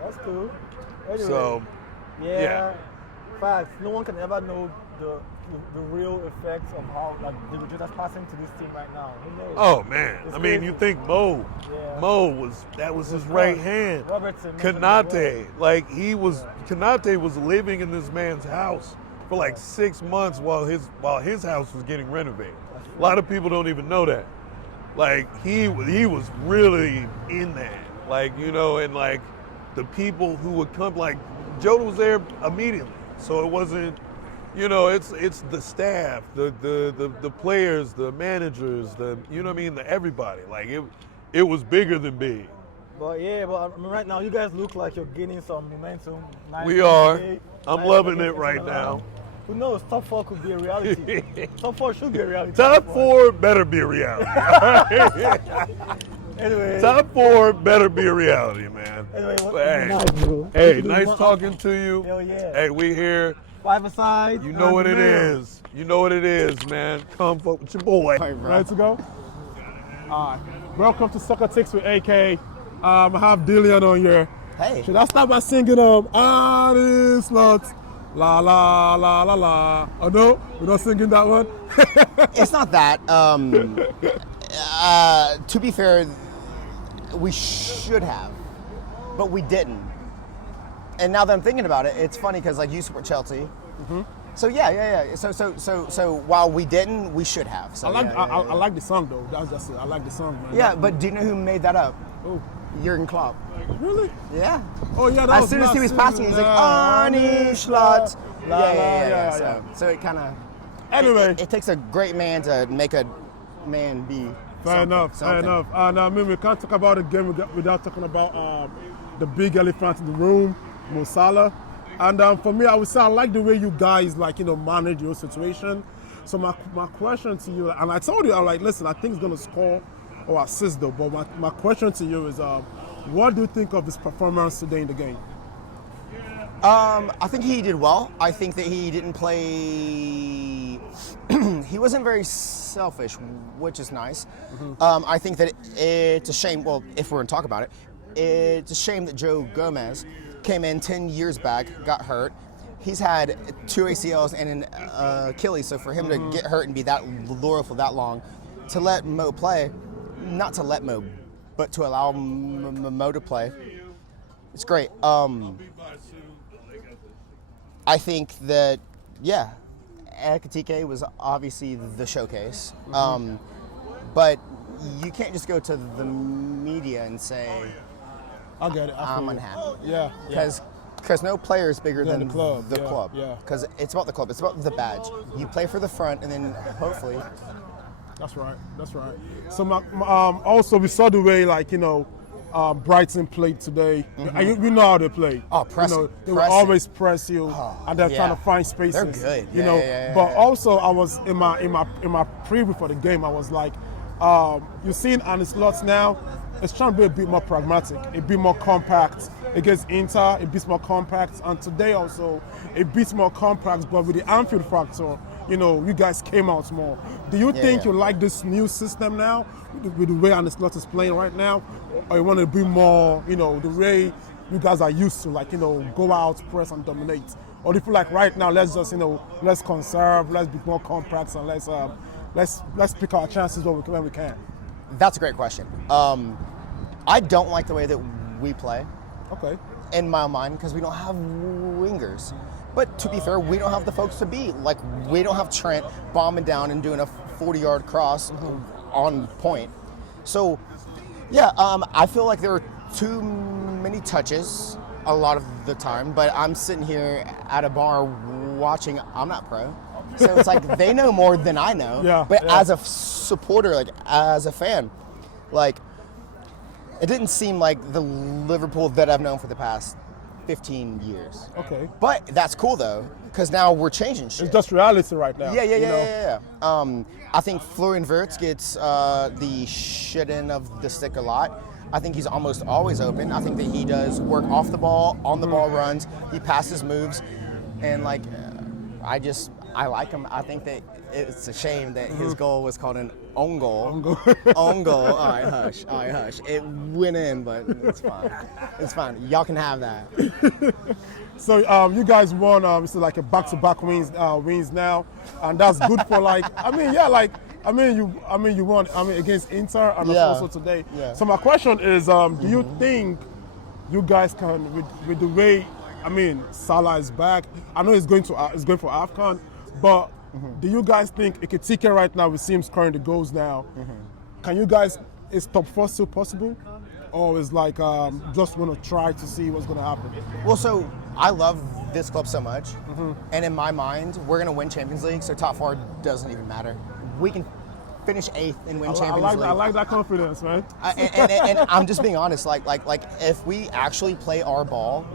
That's cool. Anyway, So, yeah. Facts. No one can ever know the real effects of how like Jota's passing to this team right now. Who knows? Oh man, It's I mean, crazy. you think Mo was his right hand. Robertson, Konate, like Konate was living in this man's house for like 6 months while his house was getting renovated. A lot of people don't even know that. Like he was really in that. Like, you know, and like the people who would come, like Jota was there immediately. So it wasn't, you know, it's the staff, the players, the managers, you know what I mean, the everybody. Like it was bigger than big. But I mean, right now you guys look like you're gaining some momentum. We are. I'm loving it right now. Who knows? Top 4 could be a reality. Top 4 should be a reality. Top 4 better be a reality. Anyway. Top 4 better be a reality, man. Anyway, Hey, nice talking to you. Hell yeah. Hey, we here. 5 aside. You know what it is. You know what it is, man. Come fuck with your boy. Ready to go? All right. Welcome to Soccer Takes with AK. I have Dillian on here. Hey. Should I start by singing Honest Lots? La la la la la. Oh no, we're not singing that one. It's not that. To be fair, we should have, but we didn't. And now that I'm thinking about it, it's funny because like you support Chelsea. Mm-hmm. So yeah. So while we didn't, we should have. So, I like the song though. That's just it. I like the song, man. Yeah, but do you know who made that up? Oh, Jurgen Klopp. really? Yeah. Oh yeah. As soon as he was passing, he's like, Arnie Schlotz. Yeah. So it kind of. Anyway. It takes a great man to make a man be. Fair enough. And I mean, we can't talk about the game without talking about the big elephant in the room, Mo Salah. And for me, I would say I like the way you guys manage your situation. So my question to you, and I told you, I'm like, listen, I think he's gonna score or assist though. But my question to you is, what do you think of his performance today in the game? I think he did well. I think that he didn't play. He wasn't very selfish, which is nice. Mm-hmm. I think that it's a shame. Well, if we're going to talk about it, it's a shame that Joe Gomez came in 10 years back, got hurt. He's had 2 ACLs and an Achilles, so for him to get hurt and be that loyal for that long, to let Mo play, not to let Mo, but to allow Mo to play, it's great. I think that, Ekitike was obviously the showcase, but you can't just go to the media and say, I get it. I'm unhappy. Yeah. Because no player is bigger than the club. The club. Yeah. Because it's about the club. It's about the badge. You play for the front, and then hopefully. That's right. So also we saw the way Brighton played today. Mm-hmm. We know how they play. Oh, pressing. They will always press you, and they're trying to find spaces. They're good. But also, I was in my preview for the game. I was like, you're seeing Arne Slot now. It's trying to be a bit more pragmatic, a bit more compact. Against Inter, it beats more compact, and today also it beats more compact. But with the Anfield factor, you guys came out more. Do you think you like this new system now, with the way Arne Slot is playing right now, or you want to be more, the way you guys are used to, go out, press, and dominate? Or do you feel like right now, let's just, let's conserve, let's be more compact, and let's pick our chances when we can? That's a great question. I don't like the way that we play. Okay. In my mind, because we don't have wingers. But to be fair, we don't have the folks to be. Like, we don't have Trent bombing down and doing a 40-yard cross on point. So Yeah, I feel like there are too many touches a lot of the time, but I'm sitting here at a bar watching. I'm not pro, so it's like they know more than I know. Yeah, but yeah. as a supporter, like as a fan, like it didn't seem like the Liverpool that I've known for the past 15 years. Okay. But that's cool though, because now we're changing shit. It's just reality right now. Yeah. I think Florian Wirtz gets the shit end of the stick a lot. I think he's almost always open. I think that he does work off the ball, on the ball runs. He passes moves, and like, I like him. I think that it's a shame that his goal was called an own goal. Own goal. All right, hush. It went in, but it's fine. It's fine. Y'all can have that. So you guys won. It's like a back-to-back wins now, and that's good for like. You won. Against Inter and also today. Yeah. So my question is, do you think you guys can, with the way, Salah is back? I know he's going for AFCON, but do you guys think Ekitike right now, it seems scoring the goals now? Can you guys? Is top 4 still possible, or is like just want to try to see what's going to happen? Well, so I love this club so much, and in my mind, we're going to win Champions League, so top 4 doesn't even matter. We can finish 8th and win Champions League. I like that confidence, man. And I'm just being honest. Like if we actually play our ball,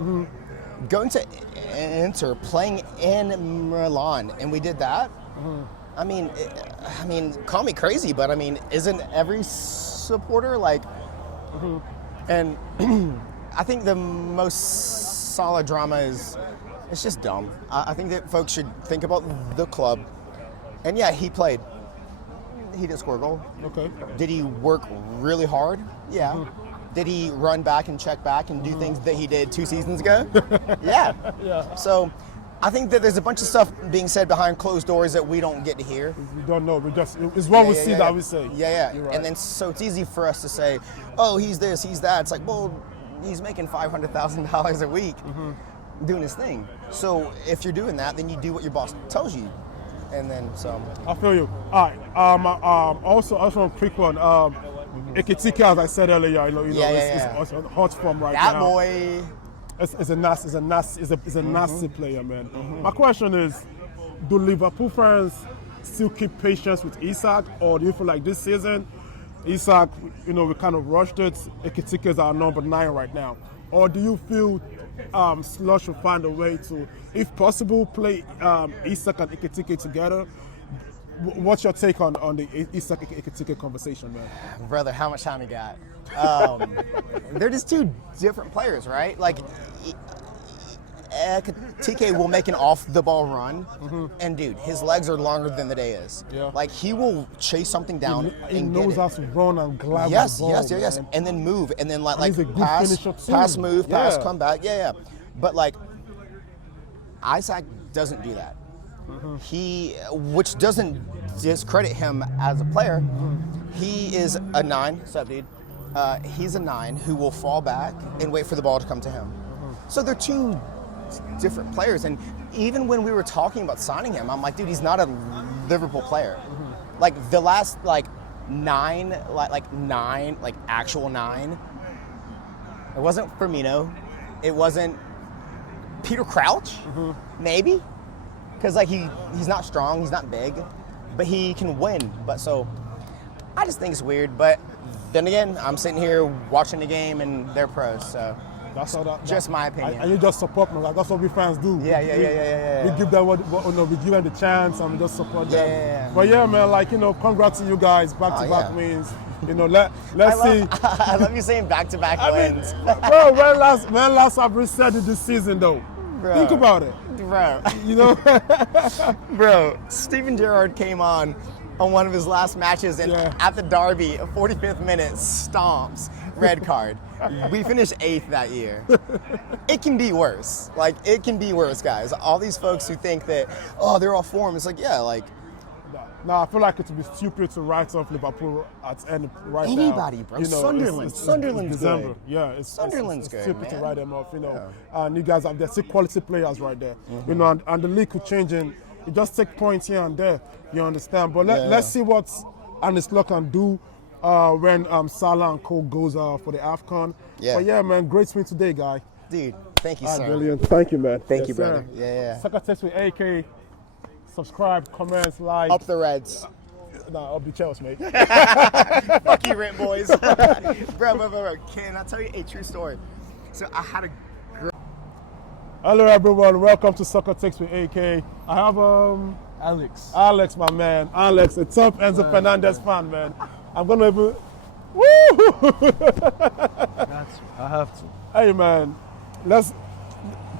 going to Inter, playing in Milan, and we did that. I mean, call me crazy, but isn't every supporter like? And I think the most solid drama is it's just dumb. I think that folks should think about the club. And yeah, he played. He didn't score a goal. Okay. Did he work really hard? Yeah. Did he run back and check back and do things that he did 2 seasons ago? Yeah. So I think that there's a bunch of stuff being said behind closed doors that we don't get to hear. We don't know. It's what we see that we say. Yeah. You're right. And then so it's easy for us to say, oh, he's this, he's that. It's like, well, he's making $500,000 a week doing his thing. So if you're doing that, then you do what your boss tells you. And then so. I feel you. All right. Also a quick one. Ekitike, as I said earlier, it's hot form right now. That boy. It's a nasty player, man. My question is, do Liverpool fans still keep patience with Isak, or do you feel like this season, Isak, we kind of rushed it. Ekitike is our number 9 right now, or do you feel Slush will find a way to, if possible, play Isak and Ekitike together? What's your take on the Isak Ekitike conversation, man? Brother, how much time you got? They're just 2 different players, right? Like, Ekitike will make an off-the-ball run, and dude, his legs are longer than the day is. Yeah. Like, he will chase something down He and knows get it. how to run and glide Yes, the ball. yes, man. and then move, and then like he's a good pass, finisher too. pass, move, pass, Yeah. come back. Yeah. But like, Isaac doesn't do that. Which doesn't discredit him as a player. He is a 9. What's up, dude? He's a 9 who will fall back and wait for the ball to come to him. So they're 2 different players, and even when we were talking about signing him, I'm like, dude, he's not a Liverpool player. Like the last 9, actual 9. It wasn't Firmino. It wasn't Peter Crouch. Maybe, because he's not strong, he's not big, but he can win. But so I just think it's weird. But then again, I'm sitting here watching the game, and they're pros, so. That's all that. Just my opinion. And you just support them. Like, that's what we fans do. Yeah. We give them we give them the chance and we just support them. Yeah. But yeah, man, congrats to you guys. Back-to-back wins. Let's see. I love you saying back-to-back wins. Bro, when last I've reset it this season though? Bro. Think about it. Bro. Bro, Steven Gerrard came on one of his last matches, and at the derby, 45th minute, stomps, red card. We finished 8th that year. It can be worse. It can be worse, guys. All these folks who think that, they're off form, it's No, I feel like it would be stupid to write off Liverpool at end right now. Anybody, bro. Sunderland's December. good. Yeah, it's Sunderland's good, stupid man. to write them off, And you guys have still quality players right there. And the league could change and it just take points here and there. You understand? But let's see what Arne Slot can do when Salah and Cole goes for the AFCON. Yeah. But yeah, man, great swing today, guy. Dude, thank you, sir. Brilliant. Thank you, man. Thank you, sir. brother. Yeah. Soccer Takes with AK. Subscribe, comments, like. Up the Reds. Nah, up the Chelsea, mate. Fuck you, Rent Boys. bro. Can I tell you a true story? So I had a Hello, everyone. Welcome to Soccer Takes with AK. I have Alex, my man. Alex, a top Enzo Fernandez fan, man. I'm gonna be. Woo! I have to. Hey, man. Let's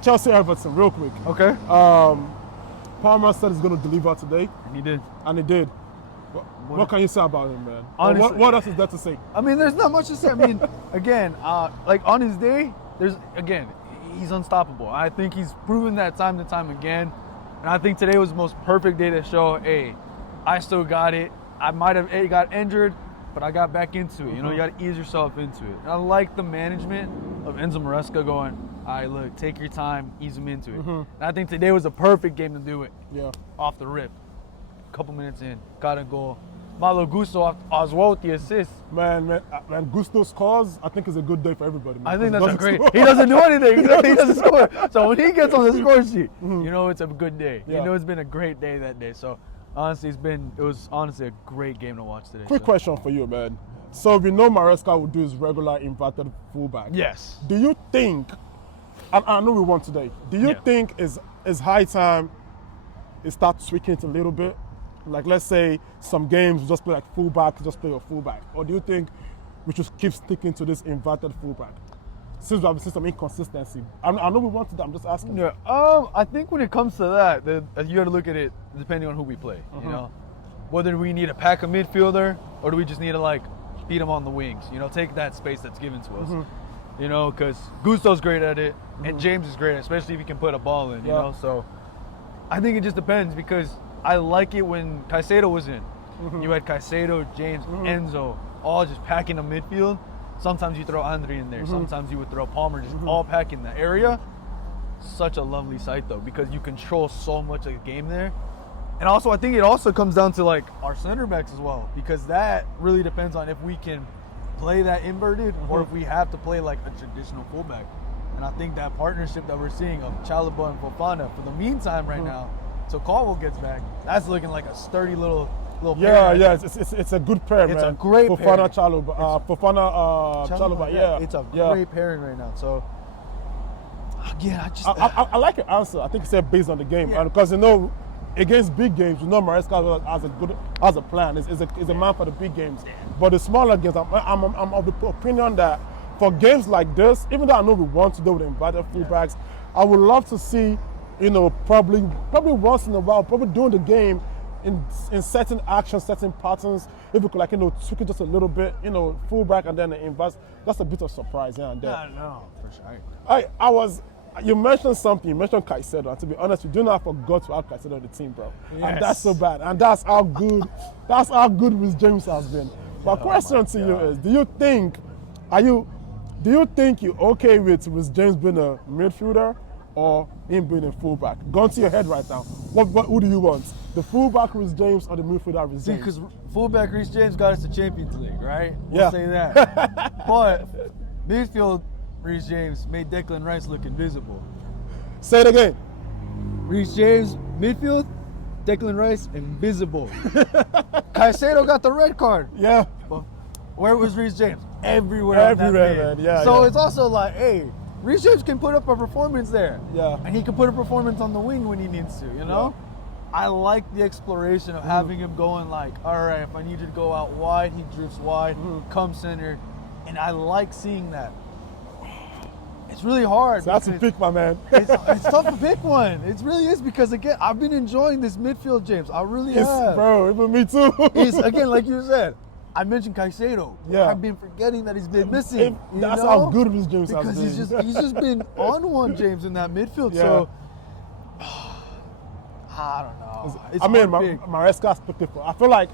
Chelsea Everton real quick. Okay. Palmer said he's gonna deliver today, And he did. and he did. What can you say about him, man? Or Honestly- what else is there to say? I mean, there's not much to say. I mean, again, like on his day, he's unstoppable. I think he's proven that time to time again. And I think today was the most perfect day to show, hey, I still got it. I might have got injured, but I got back into it. You know, you got to ease yourself into it. And I like the management of Enzo Maresca going, all right, look, take your time, ease him into it. And I think today was a perfect game to do it. Yeah. Off the rip. A couple minutes in, got a goal. Malo Gusto as well with the assist. Man, Gusto scores. I think it's a good day for everybody, man. I think Because that's he a great. doesn't He doesn't do anything. He doesn't score. So when he gets on the score sheet, Mm-hmm. you know it's a good day. Yeah. You know it's been a great day that day. So honestly, it was honestly a great game to watch today. Quick so. question for you, man. So we know Maresca will do his regular inverted fullback. Yes. Do you think, and I know we won today, do you Yeah. think it's high time it starts tweaking it a little bit? Like, let's say some games we just play like fullback, just play a fullback. Or do you think we should keep sticking to this inverted fullback? Since we have seen some inconsistency. I know we wanted that, I'm just asking. Yeah. I think when it comes to that, you got to look at it depending on who we play. Mm-hmm. You know, whether we need to pack a midfielder or do we just need to like beat him on the wings. You know, take that space that's given to us. Mm-hmm. You know, because Gusto's great at it and James is great, especially if he can put a ball in. You Yeah. know, so I think it just depends because I like it when Caicedo was in. You had Caicedo, James, Enzo, all just packing the midfield. Sometimes you throw Andre in there. Sometimes you would throw Palmer, just all packing the area. Such a lovely sight though, because you control so much of the game there. And also, I think it also comes down to like our center backs as well, because that really depends on if we can play that inverted or if we have to play like a traditional fullback. And I think that partnership that we're seeing of Chalobah and Fofana for the meantime right now, till Caldwell gets back, that's looking like a sturdy little pair. Yeah, it's a good pair, man. It's a great Fofana, pairing. Chalobah, yeah. It's a yeah. great pairing right now. So again, I like your answer. I think you said based on the game, Yeah. and because you know, against big games, you know, Maresca has a plan. Is a man for the big games. But the smaller games, I'm of the opinion that for games like this, even though I know we want to do with inverted fullbacks, I would love to see, you know, probably once in a while, probably during the game, in certain actions, certain patterns, if we could like, you know, tweak it just a little bit, you know, fullback and then invest. That's a bit of surprise here and there. no, for sure. You mentioned something. You mentioned Caicedo, and to be honest, we do not forgot to have Caicedo on the team, bro. And that's so bad. And that's how good Rhys James has been. My question to you is: do you think you're okay with Rhys James being a midfielder or him being a fullback? Go into your head right now. Who do you want? The fullback Rhys James or the midfielder Rhys See, James? because fullback Reece James got us to Champions League, right? We'll Yeah. say that. But midfield Reece James made Declan Rice look invisible. Say it again. Reece James, midfield, Declan Rice, invisible. Caicedo got the red card. Yeah. But where was Reece James? Everywhere. on that Everywhere, field. man. Yeah, So yeah. it's also like, hey, Reece James can put up a performance there. Yeah. And he can put a performance on the wing when he needs to, you know? I like the exploration of having him going like, all right, if I need you to go out wide, he drifts wide, come center. And I like seeing that. It's really hard. That's a because pick, my man. it's tough to pick one. It really is because, again, I've been enjoying this midfield, James. I really have. Bro, even me too. It's, again, like you said, I mentioned Caicedo. Yeah. I've been forgetting that he's been missing. That's you how know? good Rhys James has Because been. he's just been on one, James, in that midfield. Yeah. So I don't know. It's I mean, hard to pick. Maresca's picked. I feel like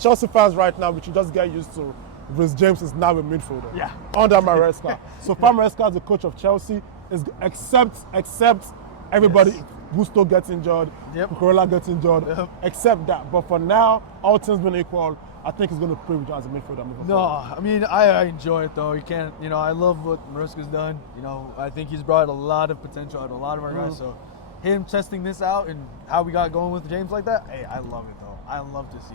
Chelsea fans right now, we should just get used to Rhys James is now a midfielder. Yeah. Under Maresca. So far, Maresca is the coach of Chelsea. Is except everybody, Gusto gets injured, Yep. Corolla gets injured, Yep. except that. But for now, all things being equal, I think he's going to play with you as a midfielder moving No, forward. I mean, I enjoy it though. You can't, I love what Mariska's done. I think he's brought a lot of potential out of a lot of our guys. So him testing this out and how we got going with James like that, hey, I love it though. I love to see,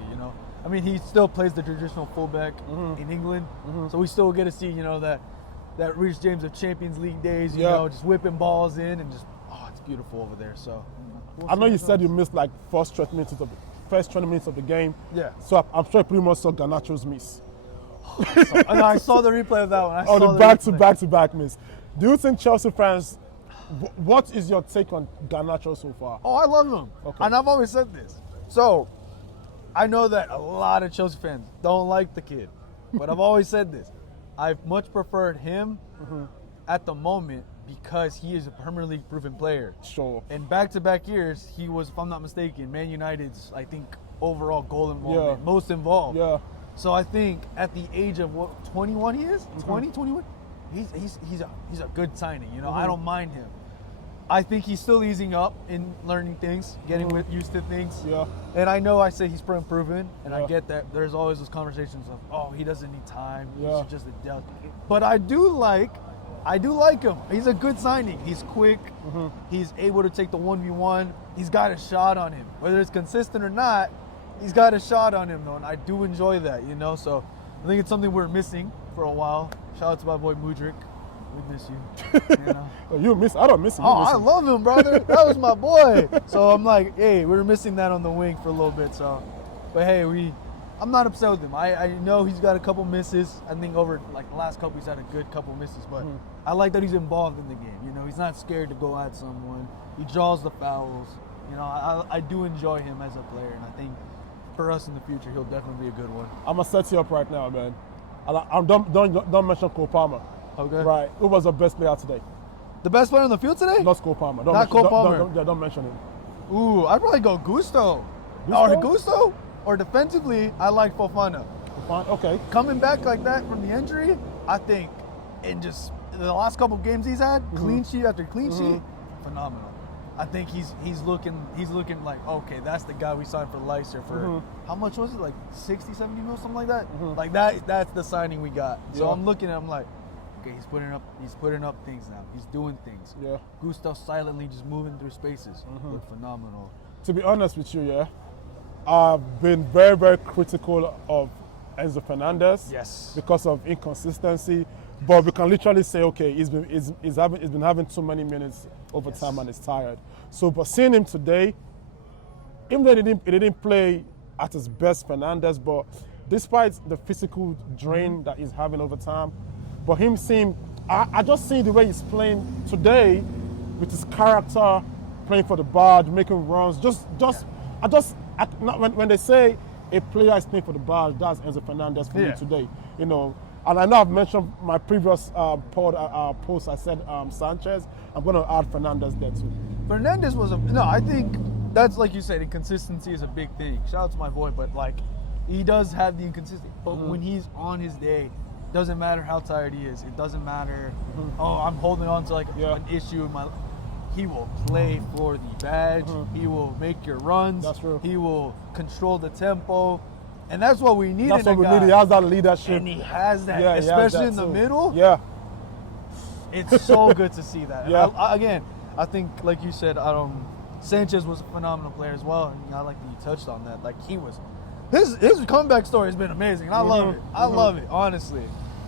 I mean, he still plays the traditional fullback in England. So we still get to see, that Reece James of Champions League days, just whipping balls in and just, it's beautiful over there. So I know you said you missed like first 20 minutes of the game. Yeah. So I'm sure you pretty much saw Garnacho's miss. I saw the replay of that one. Oh, the back-to-back miss. Do you think Chelsea fans, what is your take on Garnacho so far? Oh, I love him. Okay. And I've always said this. So, I know that a lot of Chelsea fans don't like the kid. But I've always said this. I've much preferred him at the moment because he is a Premier League proven player. Sure. In back-to-back years, he was, if I'm not mistaken, Man United's, I think, overall goal involvement, most involved. Yeah. So I think at the age of 21 he is? 20, 21? He's a good signing, I don't mind him. I think he's still easing up in learning things, getting used to things. Yeah. And I know I say he's proven, and I Yeah. get that there's always those conversations of, he doesn't need time. Yeah. He's just a dealt. But I do like him. He's a good signing. He's quick. He's able to take the 1v1. He's got a shot on him. Whether it's consistent or not, he's got a shot on him, though, and I do enjoy that, So I think it's something we're missing for a while. Shout out to my boy Mudryk. We miss you. I don't miss him. Oh, I love him, brother. That was my boy. So I'm like, hey, we were missing that on the wing for a little bit. So, but hey, I'm not upset with him. I know he's got a couple misses. I think over like the last couple, he's had a good couple misses. But I like that he's involved in the game. He's not scared to go at someone. He draws the fouls. I do enjoy him as a player, and I think for us in the future, he'll definitely be a good one. I'm gonna set you up right now, man. Don't mention Cole Palmer. Okay. Right. Who was the best player today? The best player on the field today? Not Cole Palmer. Not Cole Palmer. Don't mention him. Ooh, I'd probably go Gusto. Or Gusto? Or defensively, I like Fofana. Fine. Okay. Coming back like that from the injury, I think in just the last couple games he's had, clean sheet after clean sheet, phenomenal. I think he's looking like, okay, that's the guy we signed for Leicester for how much was it? Like 60, 70 mil, something like that? Like that's the signing we got. So I'm looking at him like, okay, he's putting up things now. He's doing things. Yeah. Gusto silently just moving through spaces. Look phenomenal. To be honest with you, I've been very, very critical of Enzo Fernandez. Yes. Because of inconsistency. But we can literally say, okay, he's been having too many minutes over time and he's tired. So, but seeing him today, even though he didn't play at his best, Fernandez, but despite the physical drain that he's having over time, but him seeing, I just see the way he's playing today with his character, playing for the Barge, making runs. When they say a player is playing for the Barge, that's Enzo Fernandez for me today. And I know I've mentioned my previous post. I said Sanchez. I'm going to add Fernandez there too. Fernandez was I think that's like you said, inconsistency is a big thing. Shout out to my boy, but like he does have the inconsistency. But when he's on his day, doesn't matter how tired he is. It doesn't matter. Oh, I'm holding on to an issue in my. He will play for the badge. He will make your runs. That's true. He will control the tempo. And that's what we need. That's what we need. He has that leadership. And he has that, Yeah, especially in the middle. Yeah. It's so good to see that. Yeah. I think, like you said, Sanchez was a phenomenal player as well. And I like that you touched on that. Like he was, his comeback story has been amazing. And I love it. I love it, honestly.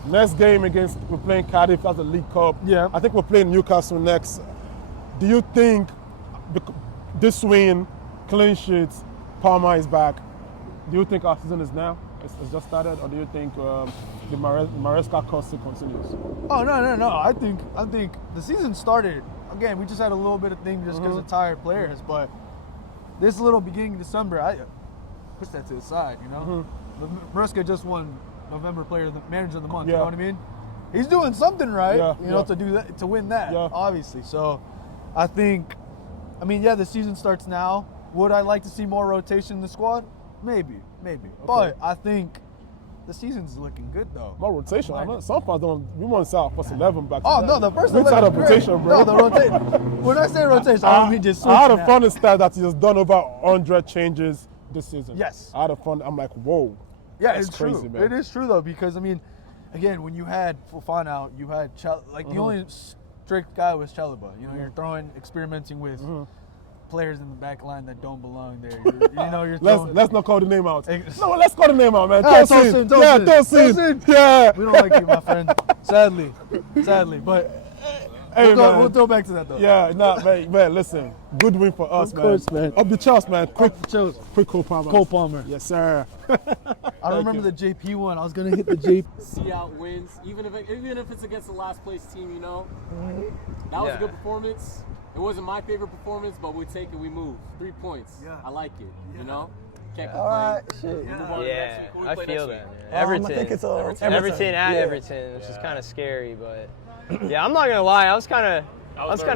Next game we're playing Cardiff. That's the League Cup. Yeah. I think we're playing Newcastle next. Do you think this win, clean sheets, Palmer is back? Do you think our season is now? It's just started, or do you think the Maresca course still continues? Oh no! I think the season started. Again, we just had a little bit of thing just because of tired players, but this little beginning of December, I push that to the side. Maresca just won November Manager of the Month. You know what I mean? He's doing something right. To do that, to win that, obviously. So, I think, the season starts now. Would I like to see more rotation in the squad? Maybe. Okay. But I think the season's looking good, though. More rotation. Some fans we want to say our first 11 back. Oh, no, the first 11 is great. Rotation, bro. No, the rotation. When I say rotation, I don't mean just switching. I had a fun stat that he has done over 100 changes this season. Yes. I had a fun. I'm like, whoa. Yeah, That's it's crazy, true. man. It is true though, because I mean, again, when you had Fofana out, you had the only strict guy was Chalobah. You know, you're experimenting with players in the back line that don't belong there. You're Let's not call the name out. Ex- No, let's call the name out, man. Tosin. Tosin. Yeah. We don't like you, my friend. Sadly, but Hey, man. we'll go back to that though. Yeah, man, listen. Good win for us, Of course, man. Up the Charles, man. Quick Cole Palmer. Cole Palmer. Yes, sir. I remember the JP one. I was gonna hit the JP. See out wins, even if it's against the last place team, you know. That was a good performance. It wasn't my favorite performance, but we take it, we move. 3 points. Yeah. I like it. You know. Can't All complain. right, shit. Move on to Yeah, next week. Who we I play feel next that. week? Man. Everton. I think it's Everton at Yeah. Everton, which is kind of scary, but yeah, I'm not gonna lie. I was kind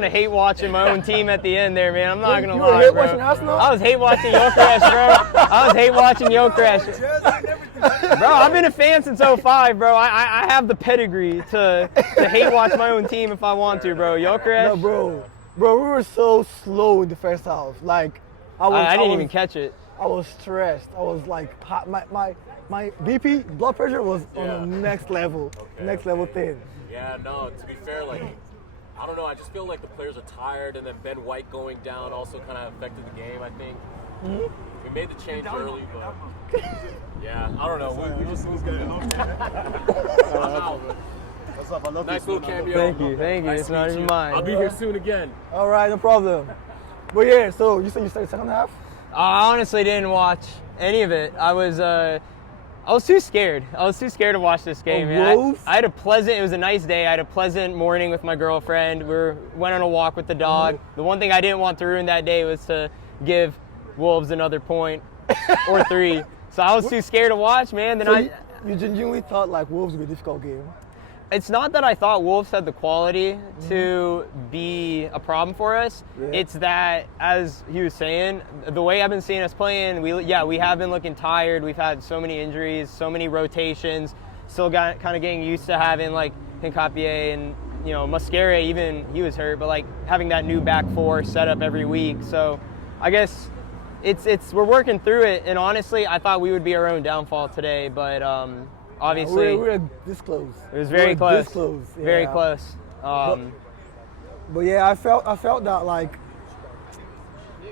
of hate watching my own team at the end there, man. I'm not gonna You were lie, hate bro. watching Arsenal? I was hate watching Gyökeres, bro. I was hate watching Gyökeres. Bro, I've been a fan since 05, bro. I have the pedigree to hate watch my own team if I want to, bro. Gyökeres. No, bro, we were so slow in the first half. Like, I didn't even catch it. I was stressed. I was like, hot. My BP, blood pressure was on the next level, next level thing. Yeah, no. To be fair, like, I don't know. I just feel like the players are tired, and then Ben White going down also kind of affected the game. I think we made the change early, but yeah, I don't know. We just nice little cameo. Thank you. Nice It's to not meet even you. mine. I'll be here soon again. All right, no problem. But yeah, so you said you started second half? I honestly didn't watch any of it. I was too scared. I was too scared to watch this game, man. Wolves? It was a nice day. I had a pleasant morning with my girlfriend. Went on a walk with the dog. The one thing I didn't want to ruin that day was to give Wolves another point or 3. So I was too scared to watch, man. Then So you genuinely thought like Wolves would be a difficult game? It's not that I thought Wolves had the quality to be a problem for us. Yeah. It's that, as he was saying, the way I've been seeing us playing, we have been looking tired. We've had so many injuries, so many rotations. Still kind of getting used to having like Hincapié and Mascara, even he was hurt, but like having that new back four set up every week. So I guess we're working through it. And honestly, I thought we would be our own downfall today, but obviously, we were this close. it was very close. This close. Very yeah. close. But yeah, I felt that like,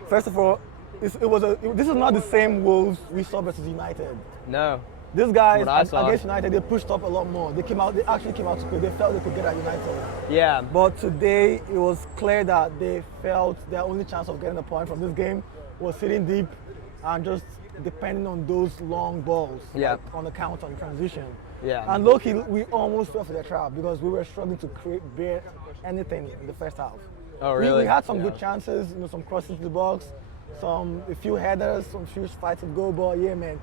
first of all, this is not the same Wolves we saw versus United. No. These guys What I saw. against United, they pushed up a lot more. They actually came out to play. They felt they could get at United. Yeah. But today, it was clear that they felt their only chance of getting a point from this game was sitting deep and just depending on those long balls, Yeah. like on the counter and transition. Yeah. And low-key, we almost fell for their trap because we were struggling to bear anything in the first half. Oh, really? We had some good chances, some crosses to the box, a few headers, some few fights at goal. But yeah, man,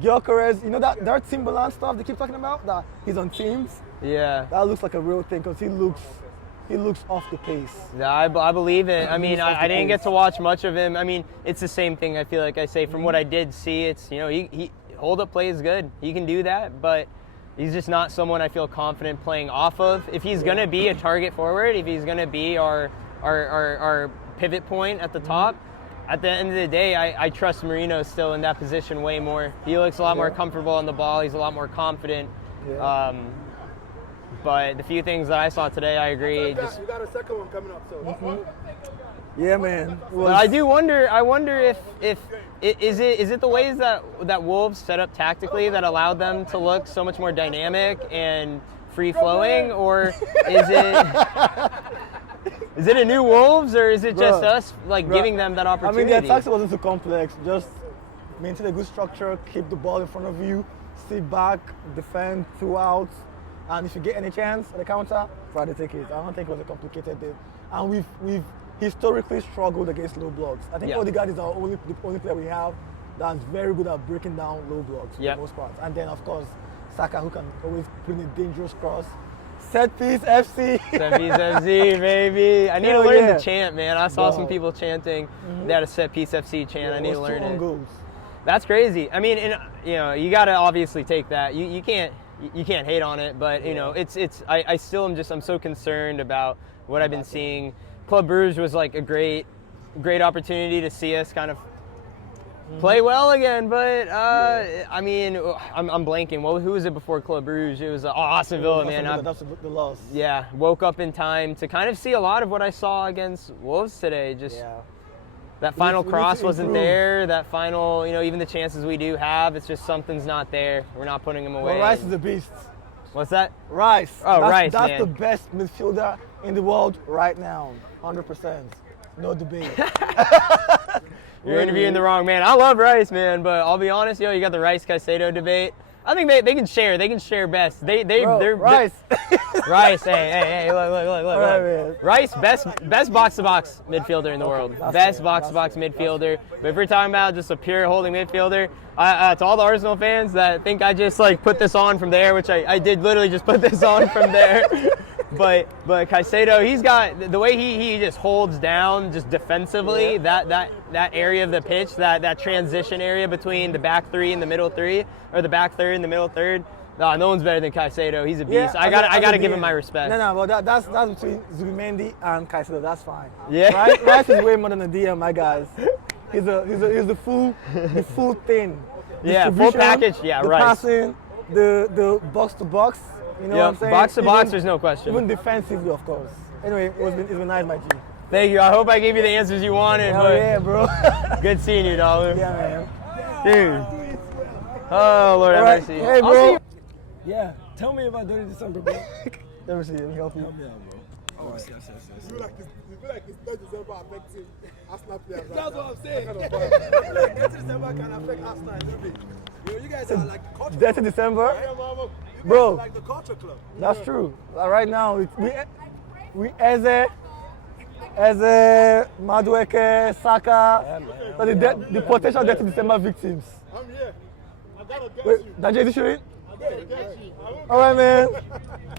Gyökeres, that Timberland stuff they keep talking about, that he's on teams. Yeah. That looks like a real thing because he looks off the pace. Yeah, I believe it. I mean, He's off I the didn't get pace. to watch much of him. I mean, it's the same thing. I feel like I say from what I did see. It's he hold up play is good. He can do that, but he's just not someone I feel confident playing off of. If he's gonna be a target forward, if he's gonna be our pivot point at the top, at the end of the day, I trust Marino still in that position way more. He looks a lot more comfortable on the ball. He's a lot more confident. Yeah. But the few things that I saw today, I agree. We got a second one coming up, so. Yeah, man. But I do wonder. I wonder if is it the ways that Wolves set up tactically that allowed them to look so much more dynamic and free flowing, or is it a new Wolves, or is it just us giving them that I opportunity? mean, the attacks wasn't too complex. Just maintain a good structure, keep the ball in front of you, sit back, defend throughout, and if you get any chance at the counter, try to take it. I don't think it was a complicated thing. And we've historically struggled against low blocks. I think Odegaard is the only player we have that's very good at breaking down low blocks for the most part. And then, of course, Saka, who can always put in a dangerous cross. Set piece FC. Set piece FC, baby. I need to Hell learn yeah. the chant, man. I saw some Wow. people chanting. They had a set piece FC chant. I need to learn it. Goals. That's crazy. I mean, you got to obviously take that. You can't hate on it, but I still I'm so concerned about what I've been seeing. Club Brugge was like a great opportunity to see us kind of play well again. But I mean, I'm blanking. Who was it before Club Brugge? It was Aston Villa, man. That's the loss. Yeah, woke up in time to kind of see a lot of what I saw against Wolves today. Just that final cross wasn't there. That final, even the chances we do have, it's just something's not there. We're not putting them away. Well, Rice is a beast. What's that? Rice. Oh, Rice, That's man. the best midfielder in the world right now. 100%. No debate. You're interviewing the wrong man. I love Rice, man, but I'll be honest, you got the Rice-Caicedo debate. I think they can share. They can share best. They're Rice. Rice. Hey, look. Right, Rice, best box-to-box midfielder in the world. Best box-to-box midfielder. But if we're talking about just a pure holding midfielder, to all the Arsenal fans that think I just put this on from there, which I did literally just put this on from there. But Caicedo, he's got the way he just holds down just defensively that area of the pitch, that transition area between the back three and the middle three, or the back third and the middle third. No one's better than Caicedo. He's a beast. I gotta give him my respect. No, but that's between Zubimendi and Caicedo. That's fine. Yeah. Rice is way more than a DM, my guys. He's the full thing. Yeah, full package. Yeah, the Rice. Passing, the box to box. You know what I'm saying? Box to box, there's no question. Even defensively, of course. Anyway, it's been nice, my G. Thank you. I hope I gave you the answers you wanted. Hell but yeah, bro. Good seeing you, Dollar. Yeah, man. Dude. Oh, Lord have mercy. Hey, bro. Yeah, tell me about Dirty December, bro. Let me see. Let me help you. Help me out, bro. Oh, yes. You feel like it's Dirty December affecting Arsenal players. That's what I'm saying. Dirty December can affect Arsenal a little bit. You guys are like the culture Dirty club. December? Bro, Like the culture club. that's true. Like right now, we Eze, Madueke, Saka, the potential Dirty December victims. I'm here. I gotta get Wait, you. Dajay, is this shooting? I gotta get you. All right, man.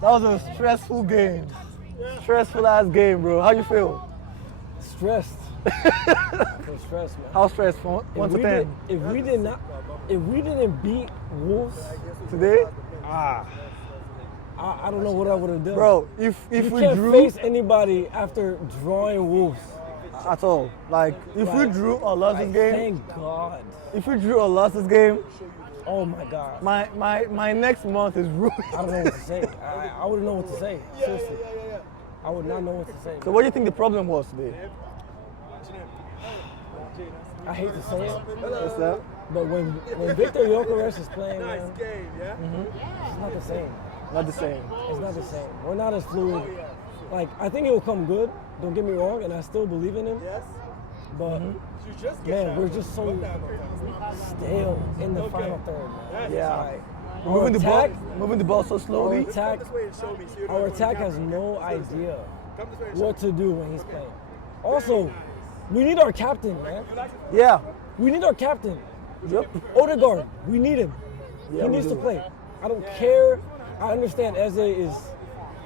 That was a stressful game. Stressful ass game, bro. How you feel? Stressed. I'm stressed, man. How stressed? From 1 to 10 If we didn't beat Wolves, today, I don't know what I would have done. bro. If you we can't drew face anybody after drawing Wolves. at all, like if we drew or lost this game, Thank God. if we drew or lost this game, Oh my God. my next month is ruined. I don't know what to say. I wouldn't know what to say. Seriously. I would not know what to say. So what do you think the problem was today? I hate to say it, What's that? but when Victor Gyökeres is playing, man, it's not the same. Not the same. It's not the same. We're not as fluid. Like, I think it will come good. Don't get me wrong, and I still believe in him. But man, we're just so stale in the final third. Man. Yeah. Our attack, Moving the ball so our slowly. attack has no idea what to do when he's playing. Also, we need our captain, man. Yeah. We need our captain. Yep. Odegaard, we need him. Yeah, he we needs to do. play. I don't care. I understand Eze is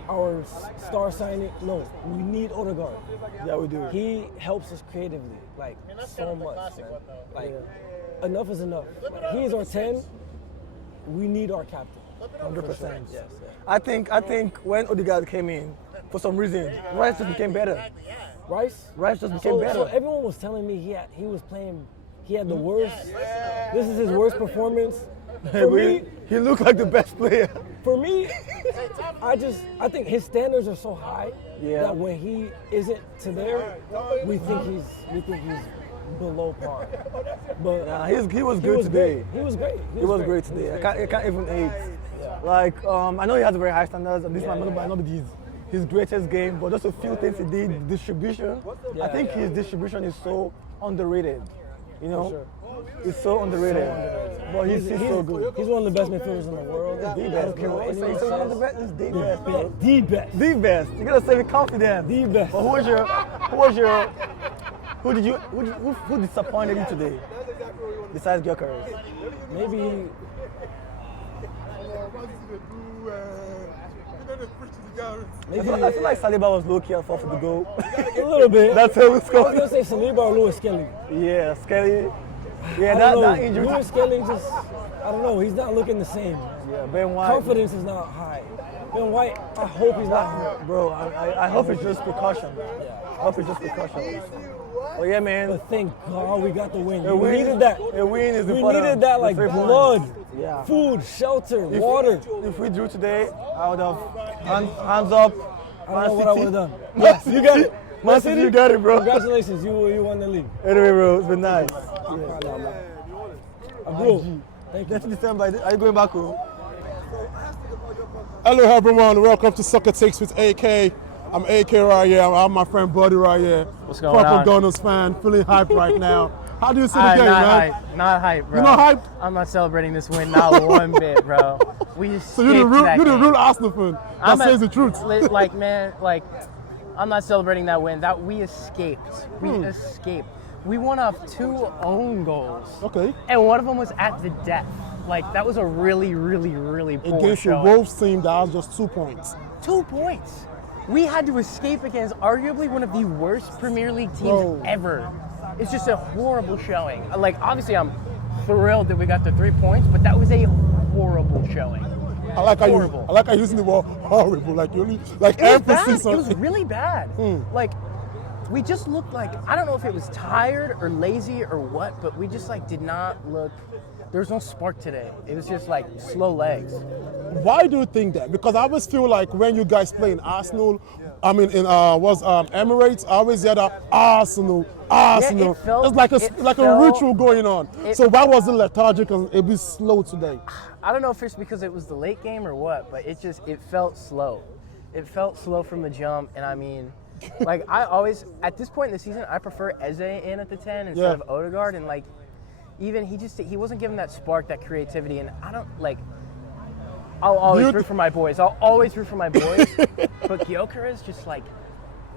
our star signing. No, we need Odegaard. Yeah, we do. He helps us creatively, like so much, man. Like enough is enough. Like, he's our 10. We need our captain. 100%. Yes. I think when Odegaard came in, for some reason, Rice just became better. Rice Rice just became better. So everyone was telling me he was playing. He had the worst. This is his worst performance. For me, He looked like the best player. I think his standards are so high Yeah. that when he isn't to there, we think he's below par. But Nah, he was good today. He was great. He was great today. I can't even hate. Like, I know he has very high standards, and this might not be his greatest game, but just a few things he did. Distribution. I think his distribution is so underrated. You know, it's so underrated. But he's so good. He's one of the best midfielders in the world. The I best, don't care bro. what anyone He's one of the says. best. He's the best, bro. The best. The best. You gotta say with confidence. The best. But who disappointed you today? Besides Gyökeres? Maybe I feel like Saliba was low-key at fault for the goal. a little bit. That's how we I was scored. gonna say Saliba or Lewis Skelly. Yeah, Skelly. Yeah, I don't know. that injury. Lewis Skelly just, I don't know. He's not looking the same. Yeah, Ben White. Confidence is not high. Ben White, I hope he's not hurt. Bro, I hope it's just precaution. I hope it's just precaution. Oh yeah, man. But thank God we got the win. A We win- needed that. A win is We important. needed that like The 3 points. blood, Yeah. food, shelter, water. If we drew today, I would have hands up. I don't know what I would have done. Yes, you got it. Man Man City, you got it, bro. Congratulations, you won the league. Anyway, bro, it's been nice. Bro, thank you. Next December, are you going back home? Hello everyone, welcome to Soccer Takes with AK. I'm AK right here. I have my friend Buddy right here. What's going Proper on? Gunners fan, feeling hyped right now. How do you see the game, not man? hype, not hype, bro. You're not hyped? I'm not celebrating this win, not one bit, bro. We So you're the real Arsenal fan that says the truth. Like, man, like, I'm not celebrating that win. That we escaped. We escaped. We won off 2 own goals. Okay. And one of them was at the death. Like, that was a really, really, really poor Against your showing. Wolves team, that was just 2 points. 2 points. We had to escape against arguably one of the worst Premier League teams Bro. ever. It's just a horrible showing. Like, obviously, I'm thrilled that we got the 3 points, but that was a horrible showing. I like how Horrible. you're using the word horrible, like you like It was bad. emphasis It on was really bad. Like, we just looked like, I don't know if it was tired or lazy or what, but we just like did not look, there was no spark today. It was just like slow legs. Why do you think that? Because I always feel like when you guys play in Arsenal, I mean in Emirates, I always hear that Arsenal. it felt- it's like it a felt- ritual going on. So why was it lethargic and it be slow today? I don't know if it's because it was the late game or what, but it felt slow. It felt slow from the jump, and I mean, like I always, at this point in the season, I prefer Eze in at the 10 instead of Odegaard, and like, even he wasn't giving that spark, that creativity, and I don't like, I'll always root for my boys. But Gyökeres just like,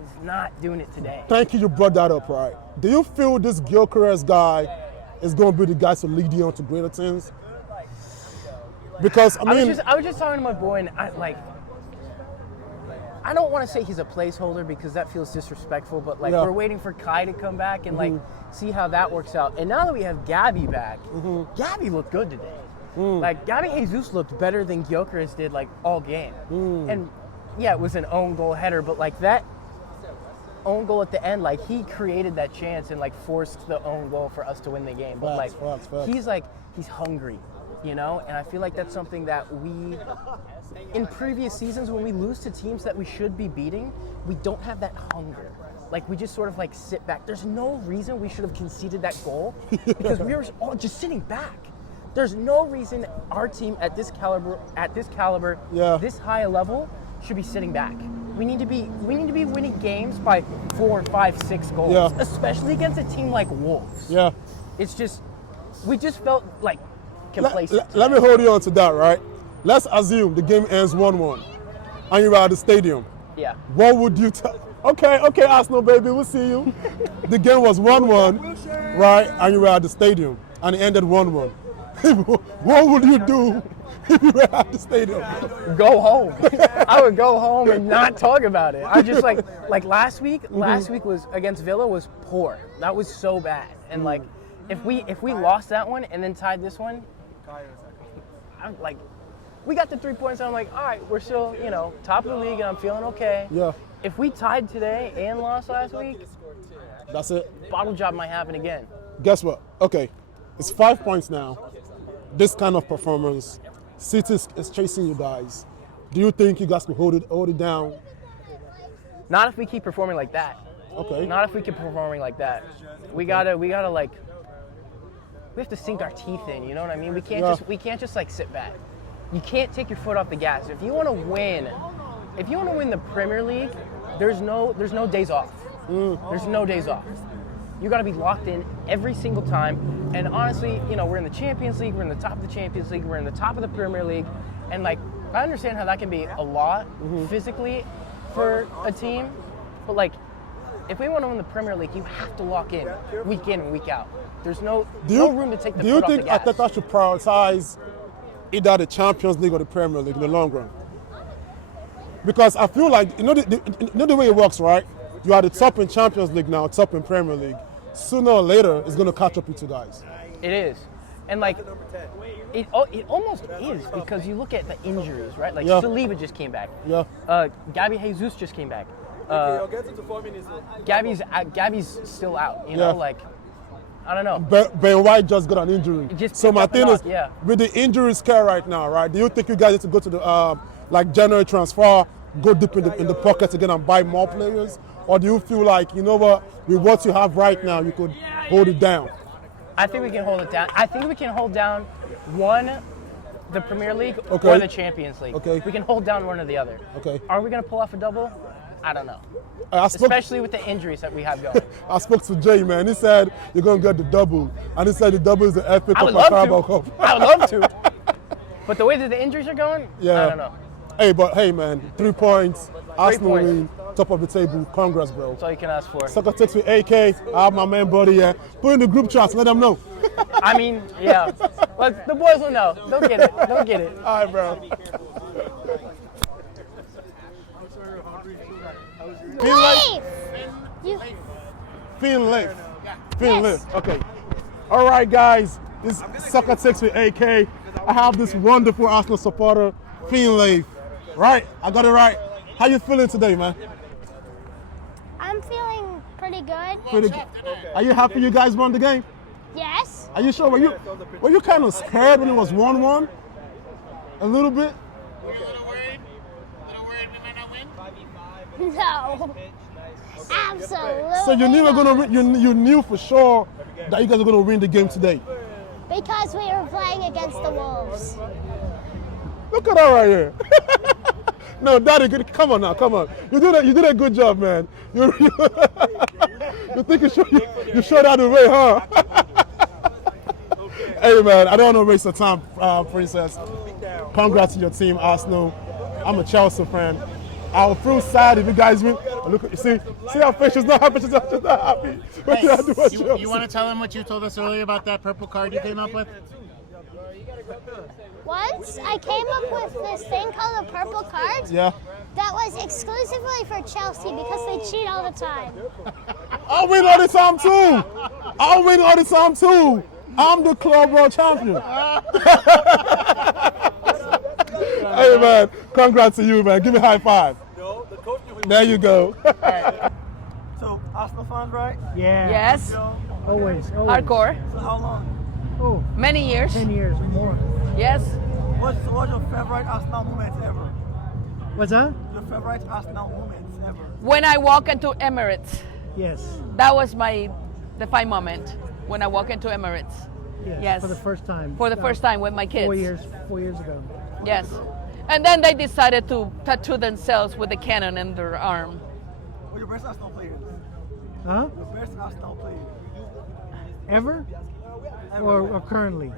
is not doing it today. Thank you brought that up, right? Do you feel this Gyökeres guy is going to be the guy to lead you on to greater things? Because I mean, I was just talking to my boy, and I don't want to say he's a placeholder because that feels disrespectful, but like we're waiting for Kai to come back and like see how that works out. And now that we have Gabby back, Gabby looked good today. Like Gabby Jesus looked better than Gyökeres did like all game. And yeah, it was an own goal header, but like that own goal at the end, like he created that chance and like forced the own goal for us to win the game. But Facts. he's hungry. You know, and I feel like that's something that we, in previous seasons, when we lose to teams that we should be beating, we don't have that hunger. Like, we just sort of like sit back. There's no reason we should have conceded that goal because we were all just sitting back. There's no reason our team at this caliber, this high a level, should be sitting back. We need to be winning games by 4, 5, 6 goals, especially against a team like Wolves. yeah. It's just, we just felt like complacent. Let me hold you on to that, right? Let's assume the game ends 1-1 and you're at the stadium. Yeah. What would you tell? Okay, Arsenal baby, we'll see you. The game was 1-1, right? And you were at the stadium and it ended 1-1. What would you do if you were at the stadium? Go home. I would go home and not talk about it. I just like last week was against Villa was poor. That was so bad. And like if we lost that one and then tied this one, I'm like, we got the 3 points. And I'm like, all right, we're still, top of the league and I'm feeling okay. Yeah. If we tied today and lost last week, That's it. bottle job might happen again. Guess what? Okay, it's 5 points now. This kind of performance, City is chasing you guys. Do you think you guys can hold it down? Not if we keep performing like that. Okay. Not if we keep performing like that. We gotta like, we have to sink our teeth in. You know what I mean? We can't just like sit back. You can't take your foot off the gas. If you want to win the Premier League, there's no days off. There's no days off. You got to be locked in every single time. And honestly, we're in the Champions League. We're in the top of the Champions League. We're in the top of the Premier League. And like, I understand how that can be a lot physically for a team, but like, if we want to win the Premier League, you have to lock in and week out. There's no room to take the foot off the gas. Do you think Arteta should prioritize either the Champions League or the Premier League in the long run? Because I feel like, the way it works, right? You are the top in Champions League now, top in Premier League. Sooner or later, it's going to catch up with you guys. It is. And like, It almost is because you look at the injuries, right? Like Yeah. Saliba just came back. Yeah. Gabby Jesus just came back. I'll get into 4 minutes. Gabby's still out. You know, Yeah. like I don't know. Ben White just got an injury. Just So picked my up a thing knock, is, yeah. with the injury scare right now, right? Do you think you guys need to go to the like January transfer, go deep in the pockets again and buy more players, or do you feel like you know what, with what you have right now, you could hold it down? I think we can hold it down. I think we can hold down the Premier League Okay. or the Champions League. Okay. We can hold down one or the other. Okay. Are we going to pull off a double? I don't know. I spoke, Especially with the injuries that we have going. I spoke to Jay, man. He said you're gonna get the double, and he said the double is the FA I Cup would and love Carabao to. Cup. I would love to. But the way that the injuries are going, Yeah. I don't know. Hey, but hey, man, 3 points. Arsenal points. win, top of the table. Congrats, bro. That's all you can ask for. Soccer Takes with AK. I have my man buddy here. Put in the group chats. Let them know. I mean, yeah. But the boys will know. They'll get it. They'll get it. All right, bro. Feel like Feel live. Feel live. Okay. All right, guys. This is Soccer Takes with AK. I have this wonderful Arsenal supporter, Feel live. Right? I got it right. How you feeling today, man? I'm feeling pretty good. Pretty good. Are you happy you guys won the game? Yes. Are you sure? Were you kind of scared when it was 1-1? A little bit? No. Absolutely. So you knew not. you knew for sure that you guys were gonna win the game today. Because we were playing against the Wolves. Look at that right here. No, Daddy, come on now, come on. You did a good job, man. You think you showed out the way, huh? Hey, man, I don't want to waste the time, Princess. Congrats to your team, Arsenal. I'm a Chelsea fan. I'll feel sad if you guys win. Look, you see how face she's not happy. She's not happy. What did I do with Chelsea? You want to tell him what you told us earlier about that purple card you came up with? Once I came up with this thing called a purple card. Yeah. That was exclusively for Chelsea because they cheat all the time. I'll win all the time too. I'll win all the time too. I'm the club world champion. Hey man, congrats to you, man. Give me a high five. There you go. So, Arsenal fans, right? Yeah. Yes, Always. hardcore. So how long? Oh, Many years. 10 years or more. Yes. What's your favorite Arsenal moments ever? What's that? Your favorite Arsenal moments ever? When I walk into Emirates, Yes. that was my defining moment. When I walk into Emirates. Yes. For the first time. For the first time with my kids. 4 years ago. Yes. And then they decided to tattoo themselves with a cannon in their arm. Who are your best Arsenal players? Huh? Your best Arsenal players? Ever? Or currently?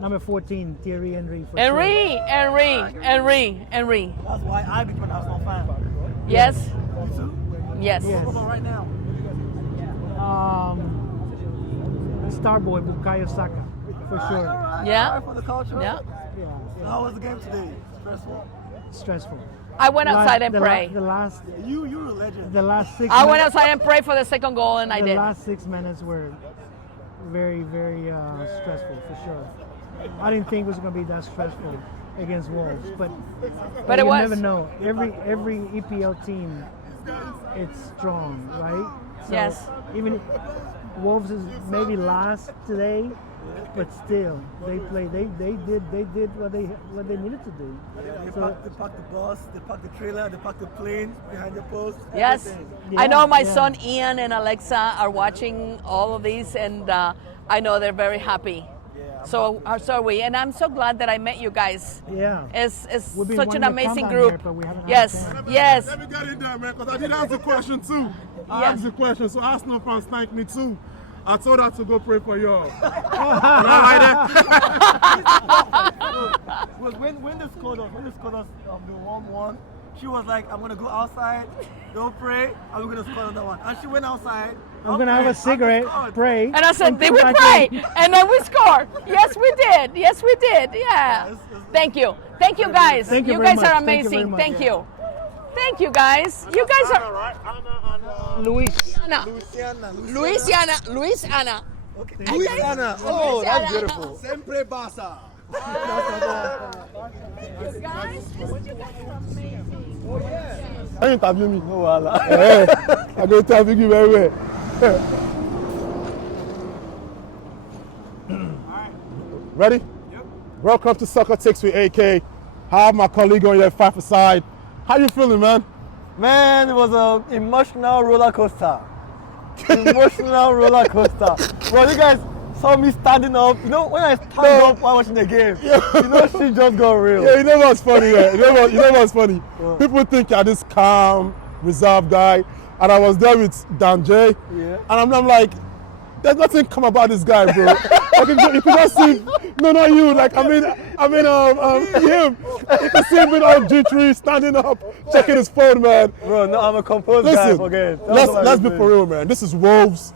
Number 14, Thierry Henry. For sure. Henry. That's why I became an Arsenal fan. Yes. You too? Yes. Yes. What about right now? Starboy, Bukayo Saka, for sure. Alright, Yeah. alright, for the culture. Yeah. Yeah. So how was the game today? Stressful? Stressful. I went outside and the prayed. The last You're a legend. 6 I went minutes- outside and prayed for the second goal, and I the did. last 6 minutes were very, very stressful for sure. I didn't think it was going to be that stressful against Wolves, but But you it was. never know. Every EPL team, it's strong, right? So Yes. Even Wolves is maybe last today, but still they play. They did what they needed to do. They So, packed the bus, they packed the trailer, they packed the plane behind the post. Yes. everything. I know my yeah. son Ian and Alexa are watching all of these, and I know they're very happy. So are we, and I'm so glad that I met you guys. yeah. It's We've been such an wanting to come amazing down group. here, but we haven't had Yes, a chance. yes. Let me get in there, man, because I did ask a question too. I Yes. asked the question, so Arsenal fans thank me too. I told her to go pray for y'all. Was when they scored us the 1-1, she was like, I'm gonna go outside, don't pray, and we're gonna score another one. And she went outside. I'm gonna have a cigarette, pray. And I said, and did come we back pray? in. And then we scored. Yes, we did. Yes, we did. Yeah. Thank you. Thank you, guys. Thank you You very guys are much. Thank you very amazing. much. Thank you. Thank you, guys. You guys are. Luis. Luis Anna. Luis-Ana. Oh, that's beautiful. Sempre Barça. You guys, you guys are amazing. Oh, yeah. I interview me. No, Allah. Hey, I go interview you very well. Ready? Yep. Welcome to Soccer Takes with AK. I have my colleague on here, Five Aside. How you feeling, man? Man, it was an emotional roller coaster. Emotional roller coaster. Bro, you guys saw me standing up. You know, when I stand up while watching the game, you know, shit just got real. Yeah, you know what's funny, man? You know what's funny? People think you're this calm, reserved guy. And I was there with Dan J. Yeah. And I'm like, there's nothing calm about this guy, bro. Like, you could just see, no, not you. Like, I mean, him. You can see him being all G3, standing up, checking his phone, man. Bro, no, I'm a composed guy. Forget. Let's be for real, man. This is Wolves,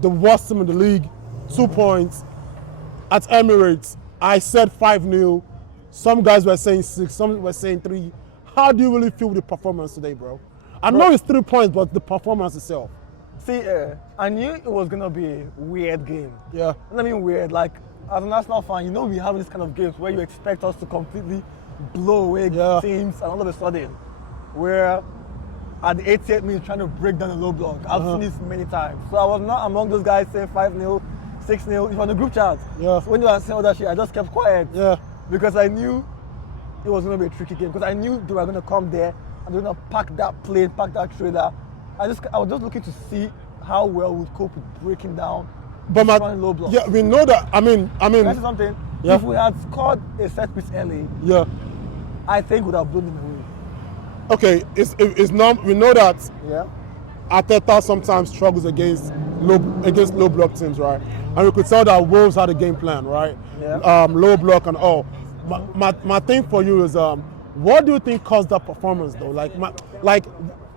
the worst team in the league. 2 points at Emirates. I said 5-0. Some guys were saying 6. Some were saying 3. How do you really feel with the performance today, bro? I know it's 3 points, but the performance itself. See, I knew it was gonna be a weird game. Yeah. I mean weird, like as an Arsenal fan, you know we have this kind of games where you expect us to completely blow away teams, and all of a sudden, we're at the 88th minute trying to break down a low block. I've seen this many times. So I was not among those guys saying 5-0, 6-0. It's on the group chat. Yeah. So when you were saying all that shit, I just kept quiet. Yeah. Because I knew it was gonna be a tricky game. Because I knew they were gonna come there and they're gonna pack that plane, pack that trailer. I was just looking to see how well we cope with breaking down low blocks. Yeah, we know that. I mean. Can I say something? Yeah. If we had scored a set piece early, I think we'd have blown them away. Okay, it's not. We know that. Yeah. Arteta sometimes struggles against low block teams, right? And we could tell that Wolves had a game plan, right? Yeah. Low block and all. My thing for you is, what do you think caused that performance though?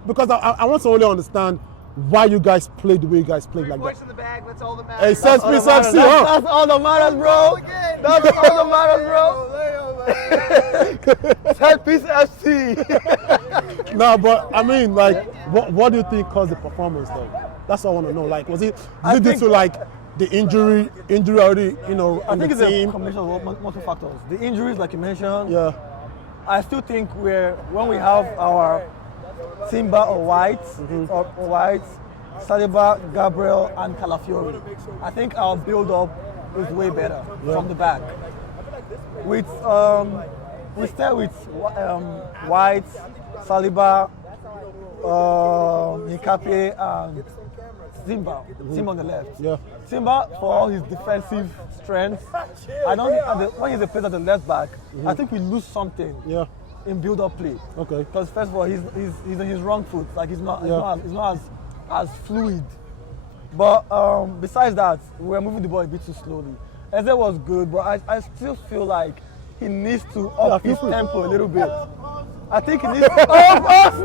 Because I want to really understand why you guys played the way you guys played like that. In the bag, that's all that matters. Hey, Set Piece FC, huh? That's all that matters, bro. That's all that matters, bro. Set Piece FC. No, but I mean, like, what do you think caused the performance though? That's what I want to know. Like, was it due to like the injury already, you know, I think the it's team? a combination of multiple factors. The injuries, like you mentioned. Yeah. I still think when we have our Timber or White, Saliba, Gabriel, and Calafiori, I think our build-up is way better from the back. We start with White, Saliba, Nkapie, and Timber on the left. Yeah. Timber, for all his defensive strength, I don't think when he's plays at the left back, I think we lose something. Yeah. In build-up play. Okay. Because first of all, he's on his wrong foot. Like he's not as fluid. But besides that, we're moving the ball a bit too slowly. Eze was good, but I still feel like he needs to up his tempo a little bit. I think he needs to up us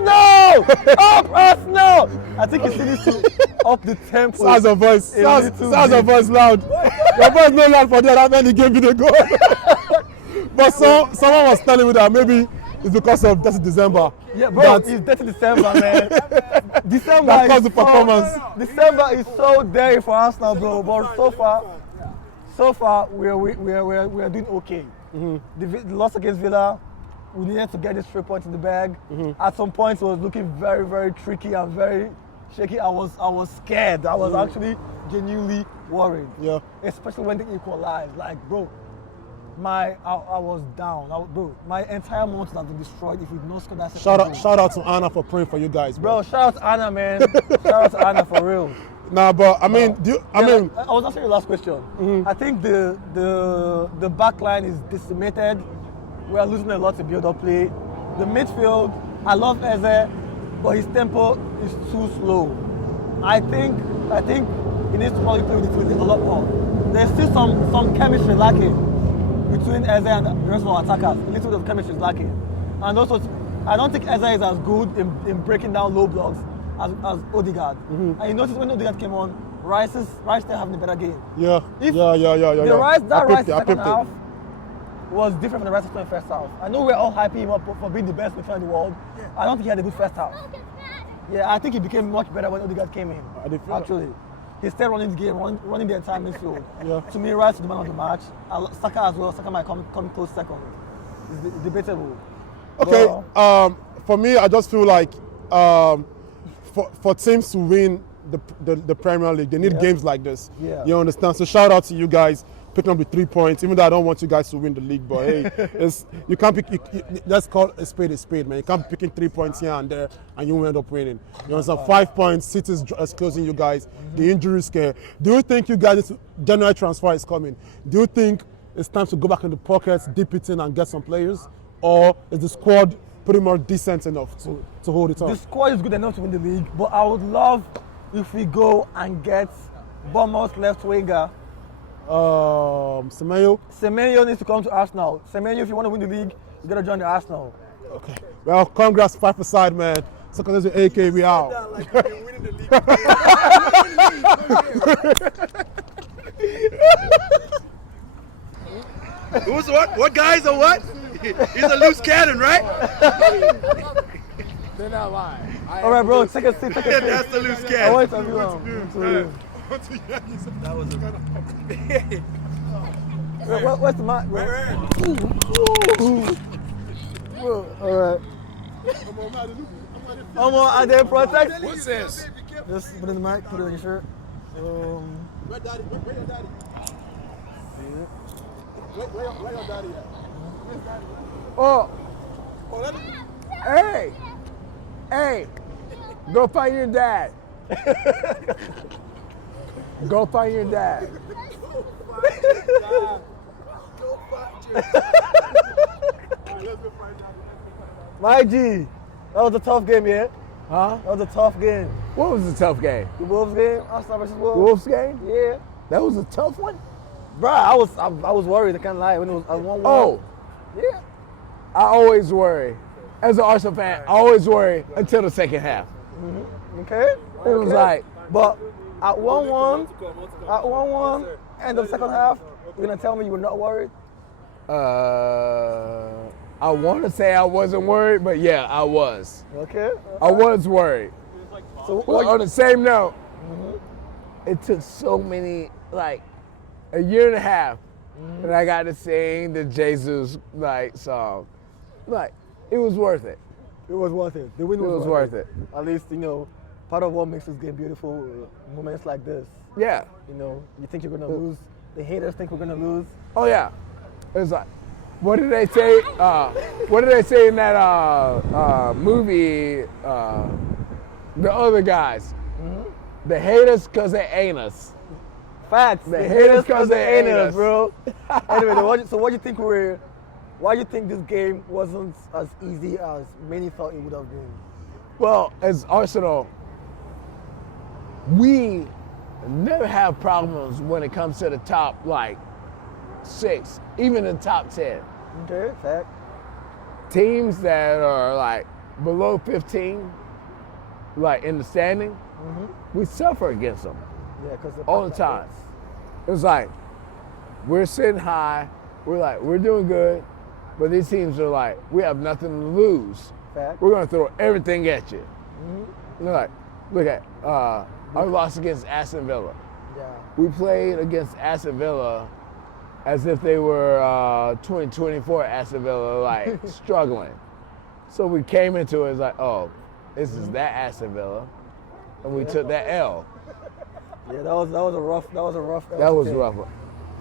now. I think he needs to up the tempo. Sounds of voice loud. Your voice no loud for that when he gave me the goal. But someone was telling me that maybe it's because of Dirty December. Yeah, bro, it's Dirty December, man. December that caused the performance. December is so dirty for us now, bro. But so far, we're doing okay. The loss against Villa, we needed to get these 3 points in the bag. At some points, it was looking very, very tricky and very shaky. I was scared. I was actually genuinely worried. Yeah. Especially when they equalized. Like, bro. I was down. Bro, my entire month has been destroyed if we don't score that second. Shout out to Anna for praying for you guys, bro. Shout out to Anna, man. Shout out to Anna for real. Nah, but I mean, I was asking your last question. I think the back line is decimated. We are losing a lot to build-up play. The midfield, I love Eze, but his tempo is too slow. I think he needs to probably play with the field a lot more. There's still some chemistry lacking between Eze and the rest of our attackers. A little bit of chemistry is lacking. And also, I don't think Eze is as good in breaking down low blocks as Odegaard. And you notice when Odegaard came on, Rice still having a better game. Yeah. The Rice second half was different from the Rice in the first half. I know we're all hyping him up for being the best midfielder in the world. I don't think he had a good first half. Yeah, I think he became much better when Odegaard came in. Actually. He's still running the game, running the entire midfield. Yeah. To me, Rice is the man of the match. Saka as well. Saka might come close second. It's debatable. Okay. But, For me, I just feel like for teams to win the Premier League, they need games like this. Yeah. You understand? So shout out to you guys picking up the 3 points. Even though I don't want you guys to win the league, but hey, you can't pick. Let's call a spade, man. You can't be picking 3 points here and there, and you end up winning. You understand? 5 points. City's closing you guys. The injury scare. Do you think you guys January transfer is coming? Do you think it's time to go back in the pockets, dip it in, and get some players, or is the squad pretty much decent enough to hold it on? the squad is good enough to win the league, but I would love if we go and get Bournemouth's left winger. Semenyo. Semenyo needs to come to Arsenal. Semenyo, if you want to win the league, you gotta join the Arsenal. Okay. Well, congrats, 5 aside, man. SoccerTakesWithAK, we out. Who's what? What guys are what? He's a loose cannon, right? They're not lying. All right, bro, take a seat. That's the loose I cannon. want to have you on. That was What's the match, bro? All right. Come on, and then protect. What's this? Just put it in the mic, put it on your shirt. Where your daddy at? Oh. Hey, go find your dad. Go find your dad. My G, that was a tough game, yeah? Huh? That was a tough game. What was the tough game? The Wolves game, Arsenal versus Wolves. Wolves game? Yeah. That was a tough one? Bruh, I was worried, I can't lie, when it was 1-1. Oh. Yeah. I always worry. As an Arsenal fan, I always worry until the second half. Okay. It was like, but at 1-1, end of second half, you're gonna tell me you were not worried? I want to say I wasn't worried, but yeah, I was. Okay. I was worried. So But on the same note, it took so many, like, a year and a half, and I got to sing the Jesus song. Like, it was worth it. It was worth it. The win It was worth it. At least, part of what makes this game beautiful, moments like this. Yeah. You think you're gonna lose. The haters think we're gonna lose. Oh yeah. It's like, what did they say? What did they say in that movie? The other guys. They hate us because they ain't us. Facts. They hate us because they ain't us, bro. Anyway, so what do you think why do you think this game wasn't as easy as many thought it would have been? Well, as Arsenal, we never have problems when it comes to the top, 6, even the top 10. Okay, fact. Teams that are below 15, in the standing, we suffer against them. Yeah, because all the time. It was we're sitting high, we're doing good, but these teams are we have nothing to lose. Fact. We're gonna throw everything at you. They're look at our loss against Aston Villa. Yeah. We played against Aston Villa as if they were 2024 Aston Villa, struggling. So we came into it as oh, this is that Aston Villa, and we took that L. Yeah, that was a rough. That was rough.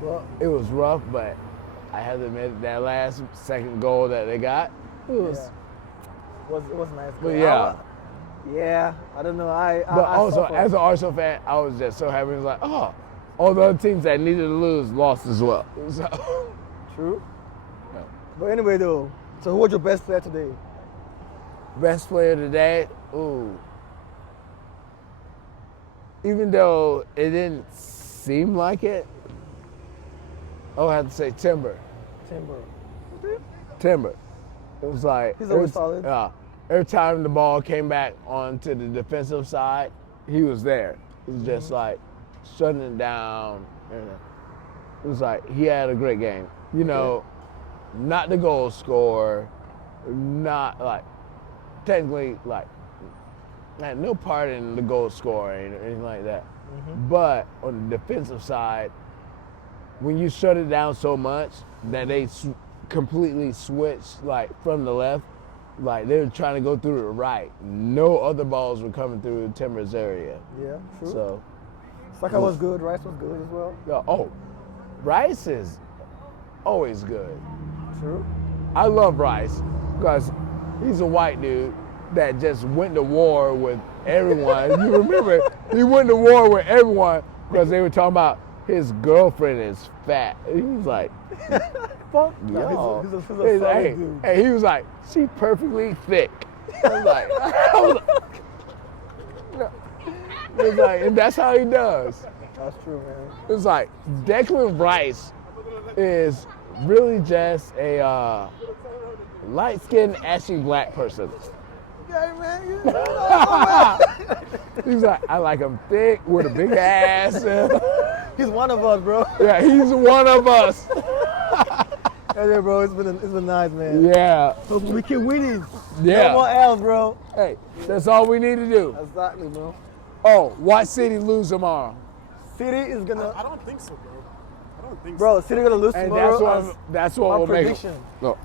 Well, it was rough, but I have to admit that last second goal that they got, it was nice. But yeah. Yeah, I don't know. But also, as an Arsenal fan, I was just so happy. It was oh, all the other teams that needed to lose lost as well. So. True. Yeah. But anyway, though, so who was your best player today? Best player today? Ooh. Even though it didn't seem like it, I would have to say Timber. Timber. It was he's always solid. Every time the ball came back onto the defensive side, he was there. It was just shutting it down. It was he had a great game. Not the goal scorer, not technically had no part in the goal scoring or anything like that. But on the defensive side, when you shut it down so much that they completely switched like from the left, like they were trying to go through the right. No other balls were coming through Timber's area. Yeah, true. So Saka was good. Rice was good as well. oh, Rice is always good. True. I love Rice because he's a white dude that just went to war with everyone. You remember, he went to war with everyone because they were talking about his girlfriend is fat. He was like, fuck y'all. He's a solid dude. Hey, he was like, she perfectly thick. I was like, and that's how he does. That's true, man. It's like Declan Rice is really just a light-skinned, ashy black person. Yeah, man. He's like, I like him thick with a big ass. He's one of us, bro. Yeah, he's one of us. Hey, bro, it's been nice, man. Yeah. So we keep winning. Yeah. No more L's, bro. Hey, that's all we need to do. Exactly, bro. Oh, watch City lose tomorrow. City is gonna. I don't think so, bro. I don't think Bro, so. City gonna lose And tomorrow. that's what will make it. prediction. No,